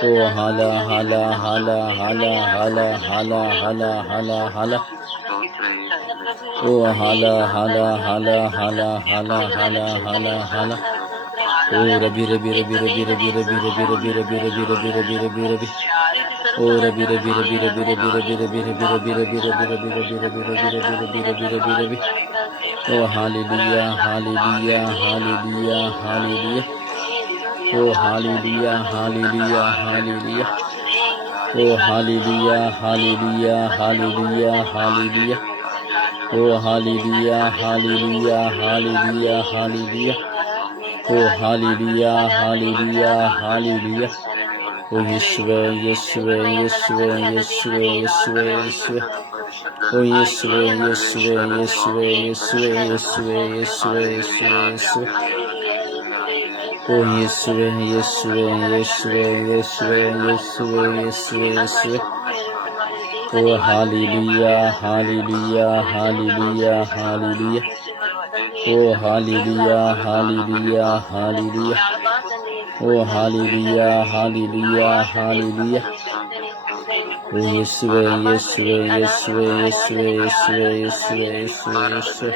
ಓ ಹಾಲ ಹಾಲ ಹಾಲ ಹಾಲ ಹಾಲ ಹಾಲ ಹಾಲ ಹಾಲ ಹಾಲ ಓ ಹಾಲ ಹಾಲ ಹಾಲ ಹಾಲ ಹಾಲ ಹಾಲ ಹಾಲ ಹಾಲ ಓ ರಬಿ ರಬಿ ರಬಿ ರಬಿ ರಬಿ ರಬಿ ರಬಿ ರಬಿ ರಬಿ ರಬಿ ರಬಿ ರಬಿ ರಬಿ ರಬಿ ಓ ರಬಿ ರಬಿ ರಬಿ ರಬಿ ರಬಿ ರಬಿ ರಬಿ ರಬಿ ರಬಿ ರಬಿ ರಬಿ ರಬಿ ರಬಿ ರಬಿ ರಬಿ ರಬಿ ರಬಿ ರಬಿ ರಬಿ ಓ ಹಾಲೆಲೂಯಾ ಹಾಲೆಲೂಯಾ ಹಾಲೆಲೂಯಾ ಹಾಲೆಲೂಯಾ ಓ ಹಾಲೆಲೂಯಾ ಹಾಲೆಲೂಯಾ ಹಾಲೆಲೂಯಾ ಓ ಹಾಲೆಲೂಯಾ ಹಾಲೆಲೂಯಾ ಹಾಲೆಲೂಯಾ ಹಾಲೆಲೂಯಾ ಓ ಹಾಲೆಲೂಯಾ ಹಾಲೆಲೂಯಾ ಹಾಲೆಲೂಯಾ ಹಾಲೆಲೂಯಾ ಓ ಹಾಲೆಲೂಯಾ ಹಾಲೆಲೂಯಾ ಹಾಲೆಲೂಯಾ ಓ ಯೇಸುವೆ ಯೇಸುವೆ ಯೇಸುವೆ ಯೇಸುವೆ ಯೇಸುವೆ ಯೇಸುವೆ ಓ ಯೇಸುವೆ ಯೇಸುವೆ ಯೇಸುವೆ ಯೇಸುವೆ ಯೇಸುವೆ ಯೇಸುವೆ ಯೇಸುವೆ ಯೇಸುವೆ ಓ ಯೇಸುವೆ ಯೇಸುವೆ ಯೇಸುವೆ ಯೇಸುವೆ ಯೇಸುವೆ ಯೇಸುವೆ ಯೇಸುವೆ ಓ ಹಾಲೆಲೂಯಾ ಹಾಲೆಲೂಯಾ ಹಾಲೆಲೂಯಾ ಹಾಲೆಲೂಯಾ ಓ ಹಾಲೆಲೂಯಾ ಹಾಲೆಲೂಯಾ ಹಾಲೆಲೂಯಾ ಓ ಹಾಲೆಲೂಯಾ ಹಾಲೆಲೂಯಾ ಹಾಲೆಲೂಯಾ ಓ ಯೇಸುವೆ ಯೇಸುವೆ ಯೇಸುವೆ ಯೇಸುವೆ ಯೇಸುವೆ ಯೇಸುವೆ ಯೇಸುವೆ ಯೇಸುವೆ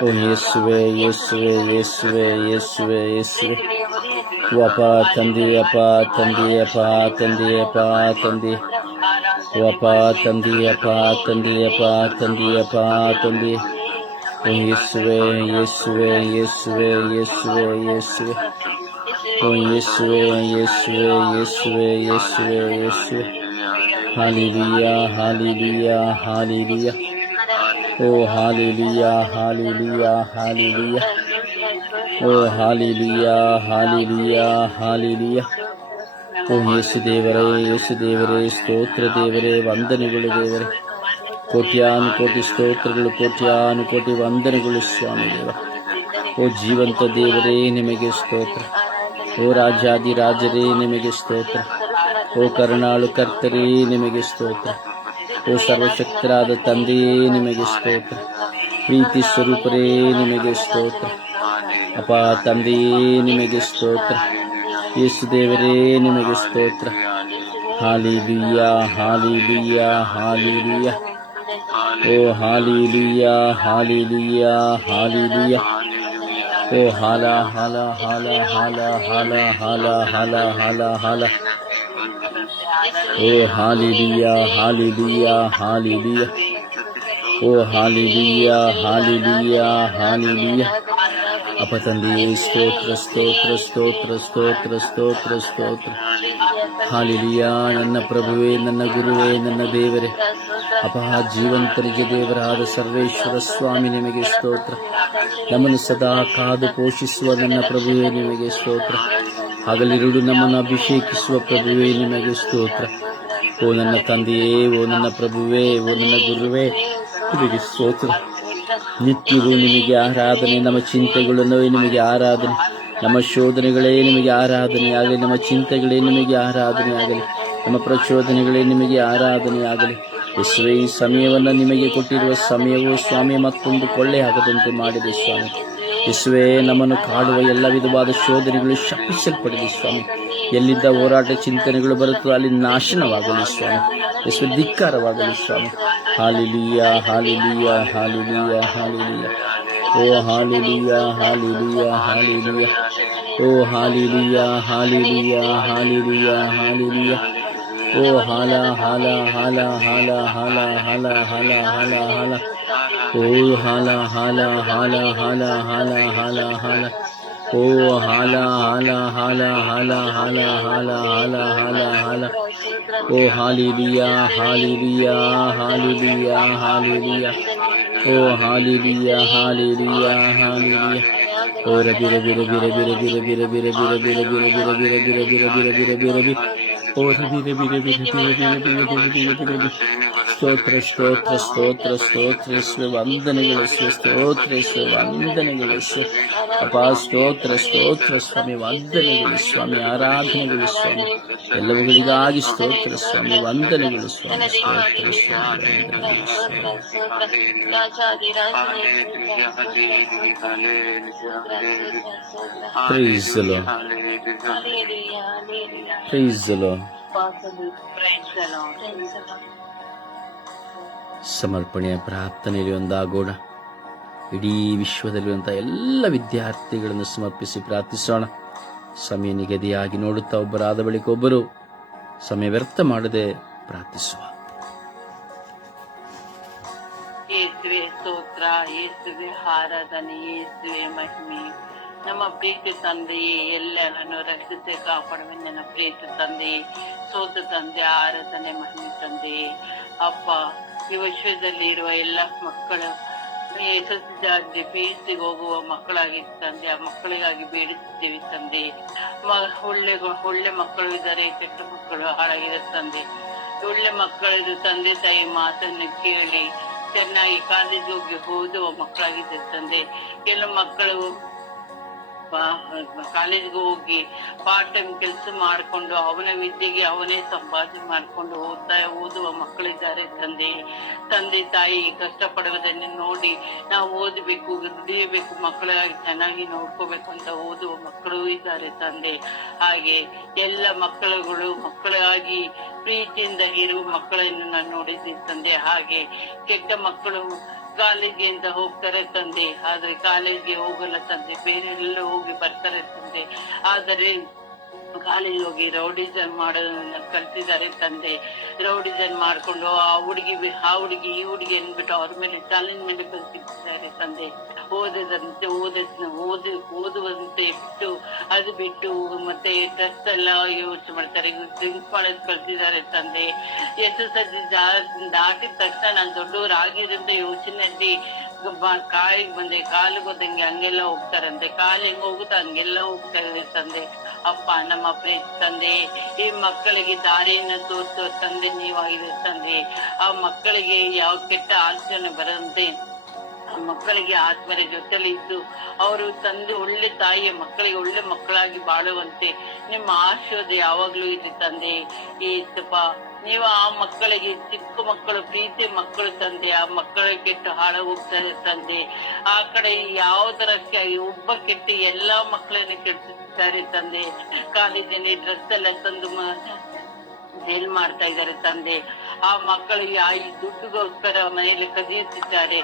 ಓ ಯೇಸುವೆ ಯೇಸುವೆ ಯೇಸುವೆ ಯೇಸುವೆ ಯೇಸುವೆ ಓ ಅಪ್ಪ ತಂದೆ ಅಪ್ಪ ತಂದೆ ಅಪ್ಪ ತಂದೆ ಅಪ್ಪ ತಂದೆ ಓ ಅಪ್ಪ ತಂದೆ ಅಪ್ಪ ತಂದೆ ಅಪ್ಪ ತಂದೆ ಅಪ್ಪ ತಂದೆ ಓ ಯೇಸುವೆ ಯೇಸುವೆ ಯೇಸುವೆ ಯೇಸುವೆ ಯೇಸುವೆ ಓ ಯೇಸುವೆ ಯೇಸುವೆ ಯೇಸುವೆ ಯೇಸುವೆ ಯೇಸುವೆ ಹಾಲೆಲೂಯಾ ಹಾಲೆಲೂಯಾ ಹಾಲೆಲೂಯಾ ಓ ಹಾಲೆಲೂಯಾ ಹಾಲೆಲೂಯಾ ಹಾಲೆಲೂಯಾ ಓ ಹಾಲೆಲೂಯಾ ಹಾಲೆಲೂಯಾ ಹಾಲೆಲೂಯಾ ಓ ಯೇಸು ದೇವರೇ ಸ್ತೋತ್ರ ದೇವರೇ ವಂದನೆಗಳು ದೇವರೇ ಕೋಟ್ಯಾನು ಕೋಟಿ ಸ್ತೋತ್ರಗಳು ಕೋಟ್ಯಾನು ಕೋಟಿ ವಂದನೆಗಳು ಸ್ವಾಮಿ ದೇವ ಓ ಜೀವಂತ ದೇವರೇ ನಿಮಗೆ ಸ್ತೋತ್ರ ಓ ರಾಜಾದಿರಾಜರೇ ನಿಮಗೆ ಸ್ತೋತ್ರ ಓ ಕರುಣಾಳು ಕರ್ತರೇ ನಿಮಗೆ ಸ್ತೋತ್ರ ಓ ಸರ್ವಶಕ್ತರಾದ ತಂದೆಯೇ ನಿಮಗೆ ಸ್ತೋತ್ರ ಪ್ರೀತಿ ಸ್ವರೂಪರೇ ನಿಮಗೆ ಸ್ತೋತ್ರ ಅಪ್ಪ ತಂದೆಯೇ ನಿಮಗೆ ಸ್ತೋತ್ರ ಯೇಸು ದೇವರೇ ನಿಮಗೆ ಸ್ತೋತ್ರ ಹಾಲೆಲೂಯಾ ಹಾಲೆಲೂಯಾ ಹಾಲೆಲೂಯಾ ಓ ಹಾಲೆಲೂಯಾ ಹಾಲೆಲೂಯಾ ಹಾಲೆಲೂಯಾ ಓ ಹಾಲ ಹಾಲ ಹಾಲ ಹಾಲ ಹಾಲ ಹಾಲ ಹಾಲ ಹಾಲ ಹಾಲ ಓ ಹಾಲೆಲೂಯಾ ಹಾಲೆಲೂಯಾ ಹಾಲೆಲೂಯಾ ಓ ಹಾಲೆಲೂಯಾ ಹಾಲೆಲೂಯಾ ಹಾಲೆಲೂಯಾ ಅಪ ತಂದೆಯೇ ಸ್ತೋತ್ರ ಸ್ತೋತ್ರ ಸ್ತೋತ್ರ ಸ್ತೋತ್ರ ಸ್ತೋತ್ರ ಸ್ತೋತ್ರ. ಹಾಲೆಲೂಯ. ನನ್ನ ಪ್ರಭುವೇ, ನನ್ನ ಗುರುವೇ, ನನ್ನ ದೇವರೇ, ಅಪ ಜೀವಂತ ನಿಜ ದೇವರಾದ ಸರ್ವೇಶ್ವರ ಸ್ವಾಮಿ ನಿಮಗೆ ಸ್ತೋತ್ರ. ನಮ್ಮನ್ನು ಸದಾ ಕಾದು ಪೋಷಿಸುವ ನನ್ನ ಪ್ರಭುವೇ ನಿಮಗೆ ಸ್ತೋತ್ರ. ಹಗಲಿರುಳು ನಮ್ಮನ್ನು ಅಭಿಷೇಕಿಸುವ ಪ್ರಭುವೇ ನಿಮಗೆ ಸ್ತೋತ್ರ. ಓ ನನ್ನ ತಂದೆಯೇ, ಓ ನನ್ನ ಪ್ರಭುವೇ, ಓ ನನ್ನ ಗುರುವೇ ನಿಮಗೆ ಸ್ತೋತ್ರ. ನಿತ್ಯವೂ ನಿಮಗೆ ಆರಾಧನೆ. ನಮ್ಮ ಚಿಂತೆಗಳನ್ನು ನಿಮಗೆ ಆರಾಧನೆ. ನಮ್ಮ ಶೋಧನೆಗಳೇ ನಿಮಗೆ ಆರಾಧನೆ ಆಗಲಿ. ನಮ್ಮ ಚಿಂತೆಗಳೇ ನಿಮಗೆ ಆರಾಧನೆ ಆಗಲಿ. ನಮ್ಮ ಪ್ರಚೋದನೆಗಳೇ ನಿಮಗೆ ಆರಾಧನೆ ಆಗಲಿ. ಯೇಸುವೇ, ಈ ಸಮಯವನ್ನು ನಿಮಗೆ ಕೊಟ್ಟಿರುವ ಸಮಯವು ಸ್ವಾಮಿ ಮತ್ತೊಂದು ಕೊಳ್ಳೆ ಆಗದಂತೆ ಮಾಡಿದೆ ಸ್ವಾಮಿ. ಯೇಸುವೇ, ನಮ್ಮನ್ನು ಕಾಡುವ ಎಲ್ಲ ವಿಧವಾದ ಶೋಧನೆಗಳು ಶಪಿಸಲ್ಪಡಿದೆ ಸ್ವಾಮಿ. ಎಲ್ಲಿದ್ದ ಹೋರಾಟ ಚಿಂತನೆಗಳು ಬರುತ್ತೋ ಅಲ್ಲಿ ನಾಶನವಾಗಲಿ ಸ್ವಾಮಿ. ಯೇಸುವೆ, ಧಿಕ್ಕಾರವಾಗಲಿ ಸ್ವಾಮಿ. Hallelujah, hallelujah, hallelujah, hallelujah. ಓ ಹಾಲೆಲೂಯ, ಹಾಲೆಲೂಯ, ಹಾಲೆಲೂಯ. ಓ ಹಾಲೆಲೂಯ, ಹಾಲೆಲೂಯ, ಹಾಲೆಲೂಯ, ಹಾಲೆಲೂಯ. ಓ ಹಾಲ ಹಾಲ ಹಾಲ ಹಾಲ ಹಾಲ ಹಾಲ ಹಾಲ ಹಾಲ ಹಾಲ. ಓ ಹಾಲ ಹಾಲ ಹಾಲ ಹಾಲ ಹಾಲ ಹಾಲ ಹಾಲ. ಓ ಹಾಲ ಹಾಲ ಹಾಲ ಹಾಲ ಹಾಲ ಹಾಲ ಹಾಲ ಹಾಲ ಹಾಲ. ಓ ಹಾಲೆಲೂಯ, ಹಾಲೆಲೂಯ, ಹಾಲೆಲೂಯ, ಹಾಲೆಲೂಯ. ಓ ಹಾಲೆಲೂಯ, ಹಾಲೆಲೂಯ, ಹಾಲೆಲೂಯ. ಓ ರಬಿ ರಬಿ ರಬಿ ರಬಿ ರಬಿ ರಬಿ ರಬಿ ರಬಿ ರಬಿ ರಬಿ ರಬಿ ರಬಿ ರಬಿ ರಬಿ ರಬಿ ರಬಿ ರಬಿ ರಬಿ. ಓ ರಬಿ ರಬಿ ರಬಿ ರಬಿ ರಬಿ ರಬಿ ರಬಿ ರಬಿ ರಬಿ. ಸ್ತೋತ್ರ ಸ್ತೋತ್ರ ಸ್ತೋತ್ರ ಸ್ತೋತ್ರ ಯೇಸುವೆ, ವಂದನೆಗಳು ಸ್ತೋತ್ರ ಯೇಸುವೆ, ವಂದನೆಗಳು ಅಪ್ಪ. ಸ್ತೋತ್ರ ಸ್ತೋತ್ರ ಸ್ವಾಮಿ, ವಂದನೆಗಳು ಸ್ವಾಮಿ, ಆರಾಧನೆಗಳು ಸ್ವಾಮಿ. ಎಲ್ಲವುಗಳಿಗಾಗಿ ಸ್ತೋತ್ರ ಸ್ವಾಮಿ, ವಂದನೆಗಳು ಸ್ವಾಮಿ, ಸ್ತೋತ್ರ ಸ್ವಾಮಿ, ವಂದನೆಗಳು ಸ್ವಾಮಿ. Praise the Lord. Praise the Lord. ಸಮರ್ಪಣೆಯ ಪ್ರಾರ್ಥನೆಯಲ್ಲಿ ಒಂದಾಗೋಣ. ಇಡೀ ವಿಶ್ವದಲ್ಲಿರುವಂತಹ ಎಲ್ಲ ವಿದ್ಯಾರ್ಥಿಗಳನ್ನು ಸಮರ್ಪಿಸಿ ಪ್ರಾರ್ಥಿಸೋಣ. ಸಮಯ ನಿಗದಿಯಾಗಿ ನೋಡುತ್ತಾ ಒಬ್ಬರಾದ ಬಳಿಕ ಒಬ್ಬರು ಸಮಯ ವ್ಯರ್ಥ ಮಾಡದೆ ಪ್ರಾರ್ಥಿಸುವ. ಯೇಸುವೆ ಸ್ತೋತ್ರ, ಯೇಸುವೆ ಆರಾಧನೆ, ಯೇಸುವೆ ಮಹಿಮೆ. ನಮ್ಮ ಪ್ರೀತಿ ತಂದೆಯೇ, ಎಲ್ಲರನ್ನು ರಕ್ಷಿಸಿ ಕಾಪಾಡುವ ನನ್ನ ಪ್ರೀತಿ ತಂದೆಯೇ, ಸೋತ ತಂದೆ, ಆರಾಧನೆ ಮಹಿಮೆ ತಂದೆಯೇ. ಅಪ್ಪ, ಈ ವಿಶ್ವದಲ್ಲಿ ಇರುವ ಎಲ್ಲ ಮಕ್ಕಳು ಯಶಸ್ಸಿಗಾಗಿ ಪೀಸಿಗೆ ಹೋಗುವ ಮಕ್ಕಳಾಗಿ ತಂದೆ, ಆ ಮಕ್ಕಳಿಗಾಗಿ ಬೇಡಿಸುತ್ತೇವೆ ತಂದೆ. ಒಳ್ಳೆ ಮಕ್ಕಳು ಇದ್ದಾರೆ, ಕೆಟ್ಟ ಮಕ್ಕಳು ಹಾಳಾಗಿದೆ ತಂದೆ. ಒಳ್ಳೆ ಮಕ್ಕಳಿದ್ದು ತಂದೆ ತಾಯಿ ಮಾತನ್ನು ಕೇಳಿ ಚೆನ್ನಾಗಿ ಕಾಲೇಜ್ ಹೋಗಿ ಓದುವ ಮಕ್ಕಳಾಗಿದೆ ತಂದೆ. ಕೆಲವು ಮಕ್ಕಳು ಕಾಲೇಜ್ಗೆ ಹೋಗಿ ಪಾರ್ಟ್ ಟೈಮ್ ಕೆಲಸ ಮಾಡಿಕೊಂಡು ಅವನ ವಿದ್ಯೆಗೆ ಅವನೇ ಸಂಪಾದನೆ ಮಾಡಿಕೊಂಡು ಓದುವ ಮಕ್ಕಳಿದ್ದಾರೆ ತಂದೆ. ತಂದೆ ತಾಯಿ ಕಷ್ಟಪಡುವುದನ್ನು ನೋಡಿ ನಾವು ಓದಬೇಕು, ದುಡಿಯಬೇಕು, ಮಕ್ಕಳಾಗಿ ಚೆನ್ನಾಗಿ ನೋಡ್ಕೋಬೇಕು ಅಂತ ಓದುವ ಮಕ್ಕಳು ಇದ್ದಾರೆ ತಂದೆ. ಹಾಗೆ ಎಲ್ಲ ಮಕ್ಕಳಾಗಿ ಪ್ರೀತಿಯಿಂದ ಇರುವ ಮಕ್ಕಳನ್ನು ನಾನು ನೋಡಿದ್ದೀನಿ ತಂದೆ. ಹಾಗೆ ಕೆಟ್ಟ ಮಕ್ಕಳು ಕಾಲೇಜಿಗೆ ಅಂತ ಹೋಗ್ತಾರೆ ತಂದೆ, ಆದ್ರೆ ಕಾಲೇಜ್ಗೆ ಹೋಗಲ್ಲ ತಂದೆ, ಬೇರೆ ಎಲ್ಲ ಹೋಗಿ ಬರ್ತಾರೆ ತಂದೆ. ಆದರೆ ಕಾಲೇಜ್ ಹೋಗಿ ರೌಡಿಸಮ್ ಮಾಡೋದನ್ನ ಕಲ್ತಿದ್ದಾರೆ ತಂದೆ. ರೌಡಿಸಮ್ ಮಾಡ್ಕೊಂಡು ಆ ಹುಡುಗಿ ಈ ಹುಡುಗಿ ಅಂದ್ಬಿಟ್ಟು ಅವ್ರ ಮೇಲೆ ಚಾಲೆಂಜ್ ಮೇಲೆ ಕಲ್ತಿದ್ದಾರೆ ತಂದೆ. ಓದುವಂತೆ ಬಿಟ್ಟು ಅದು ಬಿಟ್ಟು ಮತ್ತೆ ಡ್ರೆಸ್ ಎಲ್ಲ ಯೂಸ್ ಮಾಡ್ತಾರೆ, ಡ್ರಿಂಕ್ಸ್ ಮಾಡೋದು ಕಲ್ತಿದ್ದಾರೆ ತಂದೆ. ಎಷ್ಟು ಸತಿ ದಾಟಿದ ತಕ್ಷಣ ನಾನು ದೊಡ್ಡವರಾಗಿರೋದ್ರಿಂದ ಯೋಚನೆಯಲ್ಲಿ ಕಾಯಿಗೆ ಬಂದೆ, ಕಾಲಿಗೆ ಹೋದಂಗೆ ಹಂಗೆಲ್ಲ ಹೋಗ್ತಾರಂತೆ, ಕಾಲು ಹೆಂಗ್ ಹೋಗುತ್ತೋ ಹಂಗೆಲ್ಲ ಹೋಗ್ತಾ ಇದೆ ತಂದೆ. ಅಪ್ಪ, ನಮ್ಮ ಪ್ರೀತಿ ತಂದೆ, ಈ ಮಕ್ಕಳಿಗೆ ದಾರಿಯನ್ನು ತೋರಿಸೋ ತಂದೆ ನೀವಾಗಿದೆ ತಂದೆ. ಆ ಮಕ್ಕಳಿಗೆ ಯಾವ ಕೆಟ್ಟ ಆಲೋಚನೆ ಬರಂತೆ, ಆ ಮಕ್ಕಳಿಗೆ ಆತ್ಮರ ಜೊತೆಲಿ ಇದ್ದು ಅವರು ತಂದು ಒಳ್ಳೆ ತಾಯಿಯ ಮಕ್ಕಳಿಗೆ ಒಳ್ಳೆ ಮಕ್ಕಳಾಗಿ ಬಾಳುವಂತೆ ನಿಮ್ಮ ಆಶೀರ್ವಾದ ಯಾವಾಗ್ಲೂ ಇದೆ ತಂದೆ. ಏಸಪ್ಪ, ನೀವು ಆ ಮಕ್ಕಳಿಗೆ, ಚಿಕ್ಕ ಮಕ್ಕಳು ಪ್ರೀತಿ ಮಕ್ಕಳು ತಂದೆ, ಆ ಮಕ್ಕಳಿಗೆ ಕೆಟ್ಟು ಹಾಳ ಹೋಗ್ತಾರೆ ತಂದೆ. ಆ ಕಡೆ ಯಾವುದರಕ್ಕೆ ಒಬ್ಬ ಕೆಟ್ಟು ಎಲ್ಲಾ ಮಕ್ಕಳನ್ನ ಕೆಡಿಸುತ್ತಾರೆ ತಂದೆ. ಕಾಲೇಜಲ್ಲಿ ಡ್ರೆಸ್ ಎಲ್ಲ ತಂದು ಜೈಲ್ ಮಾಡ್ತಾ ಇದ್ದಾರೆ ತಂದೆ. ಆ ಮಕ್ಕಳಿಗೆ ಈ ದುಡ್ಡುಗೋಸ್ಕರ ಮನೆಯಲ್ಲಿ ಕದಿಯುತ್ತಿದ್ದಾರೆ,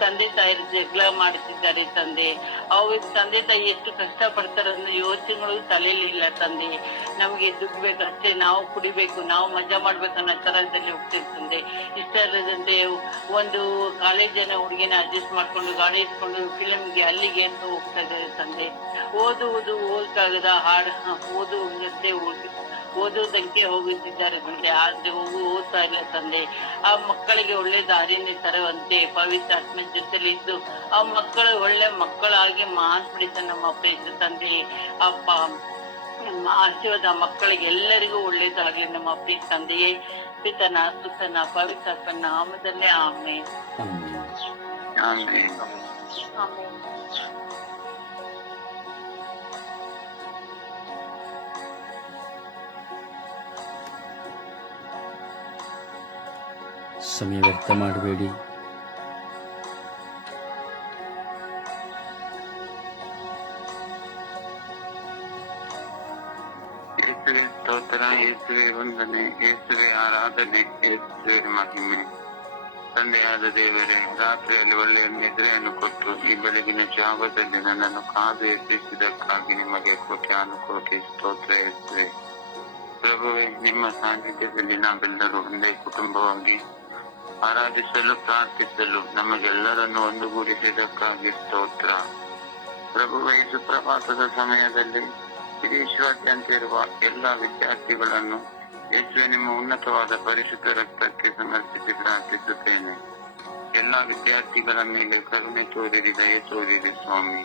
ತಂದೆ ತಾಯಿ ಜಗಳ ಮಾಡುತ್ತಿದ್ದಾರೆ ತಂದೆ. ಅವ್ರ ತಂದೆ ತಾಯಿ ಎಷ್ಟು ಕಷ್ಟ ಪಡ್ತಾರೋ ಅನ್ನೋ ಯೋಚನೆಗಳು ತಲೆಯಲ್ಲಿ ಇಲ್ಲ ತಂದೆ. ನಮ್ಗೆ ದುಡ್ಡು ಬೇಕಷ್ಟೇ, ನಾವು ಕುಡಿಬೇಕು, ನಾವು ಮಜಾ ಮಾಡ್ಬೇಕು ಅನ್ನೋ ತರದಲ್ಲಿ ಹೋಗ್ತಿರ್ತಂದೆ. ಇಷ್ಟ ಇಲ್ಲದಂತೆ ಒಂದು ಕಾಲೇಜಿನ ಹುಡುಗಿನ ಅಡ್ಜಸ್ಟ್ ಮಾಡ್ಕೊಂಡು ಗಾಡಿ ಇಟ್ಕೊಂಡು ಫಿಲಮ್ಗೆ ಅಲ್ಲಿಗೆ ಅಂತ ಹೋಗ್ತಾ ಇದ್ದಾರೆ ತಂದೆ. ಓದಕ್ಕಾಗದ ಓದುವುದಕ್ಕೆ ಹೋಗುತ್ತಿದ್ದಾರೆ ತಂದೆ. ಆದ್ರೆ ಓದ್ತಾ ಇಲ್ಲ ತಂದೆ. ಆ ಮಕ್ಕಳಿಗೆ ಒಳ್ಳೆ ದಾರಿನೇ ತರುವಂತೆ ಪವಿತ್ರ ಆತ್ಮ ಜೊತೆಲಿ ಇದ್ದು ಆ ಮಕ್ಕಳು ಒಳ್ಳೆ ಮಕ್ಕಳಾಗಿ ಮಾಡಿಬಿಡಿತ ನಮ್ಮ ಪ್ರೀತಿ ತಂದೆ. ಅಪ್ಪ ನಿಮ್ಮ ಆಶೀರ್ವಾದ ಮಕ್ಕಳಿಗೆ ಎಲ್ಲರಿಗೂ ಒಳ್ಳೇದಾಗಿ ನಮ್ಮ ಪ್ರೀತಿ ತಂದೆಯೇ, ಪಿತನ ಸುತನ ಪವಿತ್ರ ನಾಮದಲ್ಲೇ ಆಮೇಲೆ. ಸಮಯ ವ್ಯರ್ಥ ಮಾಡಬೇಡಿ. ಯೇಸುವೆ ಸ್ತೋತ್ರ, ಯೇಸುವೆ ವಂದನೆ, ಯೇಸುವೆ ಆರಾಧನೆ, ಯೇಸುವೆ ಮಹಿಮೆ. ತಂದೆಯಾದ ದೇವರೇ, ರಾತ್ರಿಯಲ್ಲಿ ಒಳ್ಳೆಯ ನಿದ್ರೆಯನ್ನು ಕೊಟ್ಟು ಈ ಬೆಳಗಿನ ಜಾವದಲ್ಲಿ ನನ್ನನ್ನು ಕಾದು ಎಬ್ಬಿಸಿದ್ದಕ್ಕಾಗಿ ನಿಮಗೆ ಕೋಟಿ ಸ್ತೋತ್ರ ಯೇಸುವೆ. ಪ್ರಭುವೇ, ನಿಮ್ಮ ಸಾನ್ನಿಧ್ಯದಲ್ಲಿ ನಾವೆಲ್ಲರೂ ಒಂದೇ ಕುಟುಂಬವಾಗಿ ಆರಾಧಿಸಲು ಪ್ರಾರ್ಥಿಸಲು ನಮಗೆಲ್ಲರನ್ನು ಒಂದುಗೂಡಿಸಿದ್ದಕ್ಕಾಗಿ ಸ್ತೋತ್ರ. ಪ್ರಭುವೇ, ಸುಪ್ರಭಾತದ ಸಮಯದಲ್ಲಿ ವಿದೇಶಾದ್ಯಂತ ಇರುವ ಎಲ್ಲಾ ವಿದ್ಯಾರ್ಥಿಗಳನ್ನು ಯೇಸುವೆ ನಿಮ್ಮ ಉನ್ನತವಾದ ಪರಿಶುದ್ಧ ರಕ್ತಕ್ಕೆ ಸಮರ್ಪಿಸಿ ಪ್ರಾರ್ಥಿಸುತ್ತೇನೆ. ಎಲ್ಲಾ ವಿದ್ಯಾರ್ಥಿಗಳ ಮೇಲೆ ಕರುಣೆ ತೋರಿರಿ, ದಯೆ ತೋರಿರಿ ಸ್ವಾಮಿ.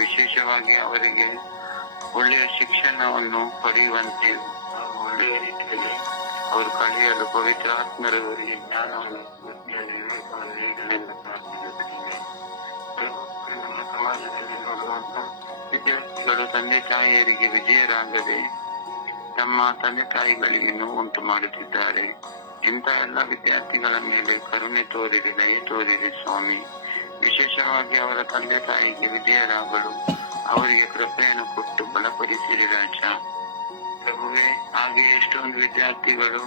ವಿಶೇಷವಾಗಿ ಅವರಿಗೆ ಒಳ್ಳೆಯ ಶಿಕ್ಷಣವನ್ನು ಪಡೆಯುವಂತೆ ಒಳ್ಳೆಯ ರೀತಿಯಲ್ಲಿ ಅವರು ಕಲಿಯಲು ಪವಿತ್ರ ಆತ್ಮರವರಿಗೆ ಜ್ಞಾನವನ್ನು ಪ್ರಾರ್ಥಿಸುತ್ತೇನೆ. ನಮ್ಮ ಸಮಾಜದಲ್ಲಿ ನೋಡುವಂತ ವಿದ್ಯಾರ್ಥಿಗಳು ತಂದೆ ತಾಯಿಯರಿಗೆ ವಿಜಯರಾಗದೆ ತಮ್ಮ ತಂದೆ ತಾಯಿಗಳಿಗೆ ನೋವುಂಟು ಮಾಡುತ್ತಿದ್ದಾರೆ. ಇಂಥ ಎಲ್ಲ ವಿದ್ಯಾರ್ಥಿಗಳ ಮೇಲೆ ಕರುಣೆ ತೋರಿರಿ, ದಯೆ ತೋರಿರಿ ಸ್ವಾಮಿ. ವಿಶೇಷವಾಗಿ ಅವರ ತಂದೆ ತಾಯಿಗೆ ವಿಜಯರಾಗಲು ಅವರಿಗೆ ಕೃಪೆಯನ್ನು ಕೊಟ್ಟು ಬಲಪಡಿಸಿರಿ ರಾಜ. ಪ್ರಭುವೇ, ಹಾಗೆ ಎಷ್ಟೊಂದು ವಿದ್ಯಾರ್ಥಿಗಳು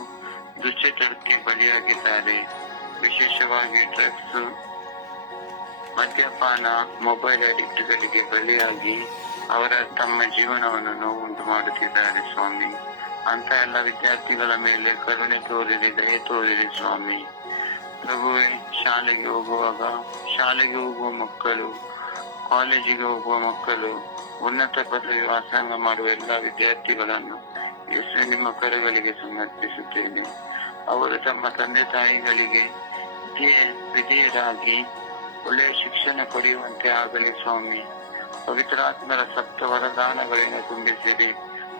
ದುಶ್ಚಟಕ್ಕೆ ಬಲಿಯಾಗಿದ್ದಾರೆ. ವಿಶೇಷವಾಗಿ ಡ್ರಗ್ಸ್, ಮದ್ಯಪಾನ, ಮೊಬೈಲ್ ಅಡಿಕ್ಟ್ಗಳಿಗೆ ಬಲಿಯಾಗಿ ಅವರ ತಮ್ಮ ಜೀವನವನ್ನು ನೋವುಂಟು ಮಾಡುತ್ತಿದ್ದಾರೆ ಸ್ವಾಮಿ. ಅಂತ ಎಲ್ಲ ವಿದ್ಯಾರ್ಥಿಗಳ ಮೇಲೆ ಕರುಣೆ ತೋರಿರಿ, ದಯೆ ತೋರಿರಿ ಸ್ವಾಮಿ. ಪ್ರಭುವೇ, ಶಾಲೆಗೆ ಹೋಗುವ ಮಕ್ಕಳು, ಕಾಲೇಜಿಗೆ ಹೋಗುವ ಮಕ್ಕಳು, ಉನ್ನತ ಪದವಿ ವ್ಯಾಸಂಗ ಮಾಡುವ ಎಲ್ಲ ವಿದ್ಯಾರ್ಥಿಗಳನ್ನು ಯೇಸುವೆ ನಿಮ್ಮ ಕರೆಗಳಿಗೆ ಸಮರ್ಪಿಸುತ್ತೇನೆ. ಅವರು ತಮ್ಮ ತಂದೆ ತಾಯಿಗಳಿಗೆ ವಿಧೇಯರಾಗಿ ಒಳ್ಳೆಯ ಶಿಕ್ಷಣ ಪಡೆಯುವಂತೆ ಆಗಲಿ ಸ್ವಾಮಿ. ಪವಿತ್ರಾತ್ಮರ ಸಪ್ತ ವರದಾನಗಳಿಂದ ತುಂಬಿಸಿರಿ.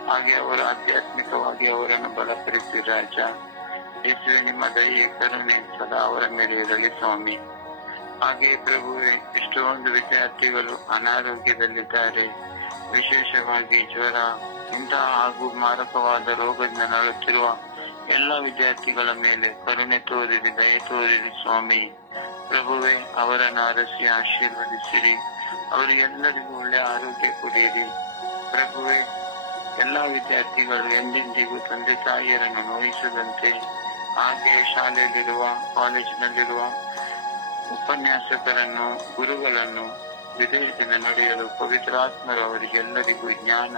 ಹಾಗೆ ಅವರು ಆಧ್ಯಾತ್ಮಿಕವಾಗಿ ಅವರನ್ನು ಬಲಪಡಿಸಿ ರಾಜ. ಯೇಸುವೆ, ನಿಮ್ಮ ದಯೆ ಕರುಣೆ ಸದಾ ಅವರ ಮೇಲೆ ಇರಲಿ ಸ್ವಾಮಿ. ಹಾಗೆ ಪ್ರಭುವೆ, ಎಷ್ಟೊಂದು ವಿದ್ಯಾರ್ಥಿಗಳು ಅನಾರೋಗ್ಯದಲ್ಲಿದ್ದಾರೆ. ವಿಶೇಷವಾಗಿ ಜ್ವರ, ಇಂತಹ ಹಾಗೂ ಮಾರಕವಾದ ರೋಗದಿಂದ ನರಳುತ್ತಿರುವ ಎಲ್ಲ ವಿದ್ಯಾರ್ಥಿಗಳ ಮೇಲೆ ಕರುಣೆ ತೋರಿರಿ, ದಯೆ ತೋರಿರಿ ಸ್ವಾಮಿ. ಪ್ರಭುವೆ, ಅವರನ್ನು ಅರಸಿ ಆಶೀರ್ವದಿಸಿರಿ. ಅವರಿಗೆಲ್ಲರಿಗೂ ಒಳ್ಳೆಯ ಆರೋಗ್ಯ ಕೊಡಿರಿ. ಪ್ರಭುವೆ, ಎಲ್ಲಾ ವಿದ್ಯಾರ್ಥಿಗಳು ಎಂದೆಂದಿಗೂ ತಂದೆ ತಾಯಿಯರನ್ನು ನೋಯಿಸದಂತೆ, ಹಾಗೆ ಶಾಲೆಯಲ್ಲಿರುವ, ಕಾಲೇಜಿನಲ್ಲಿರುವ ಉಪನ್ಯಾಸಕರನ್ನು, ಗುರುಗಳನ್ನು ವಿಧೇಯತೆಯಿಂದ ನಡೆಯಲು ಪವಿತ್ರಾತ್ಮರು ಅವರಿಗೆಲ್ಲರಿಗೂ ಜ್ಞಾನ,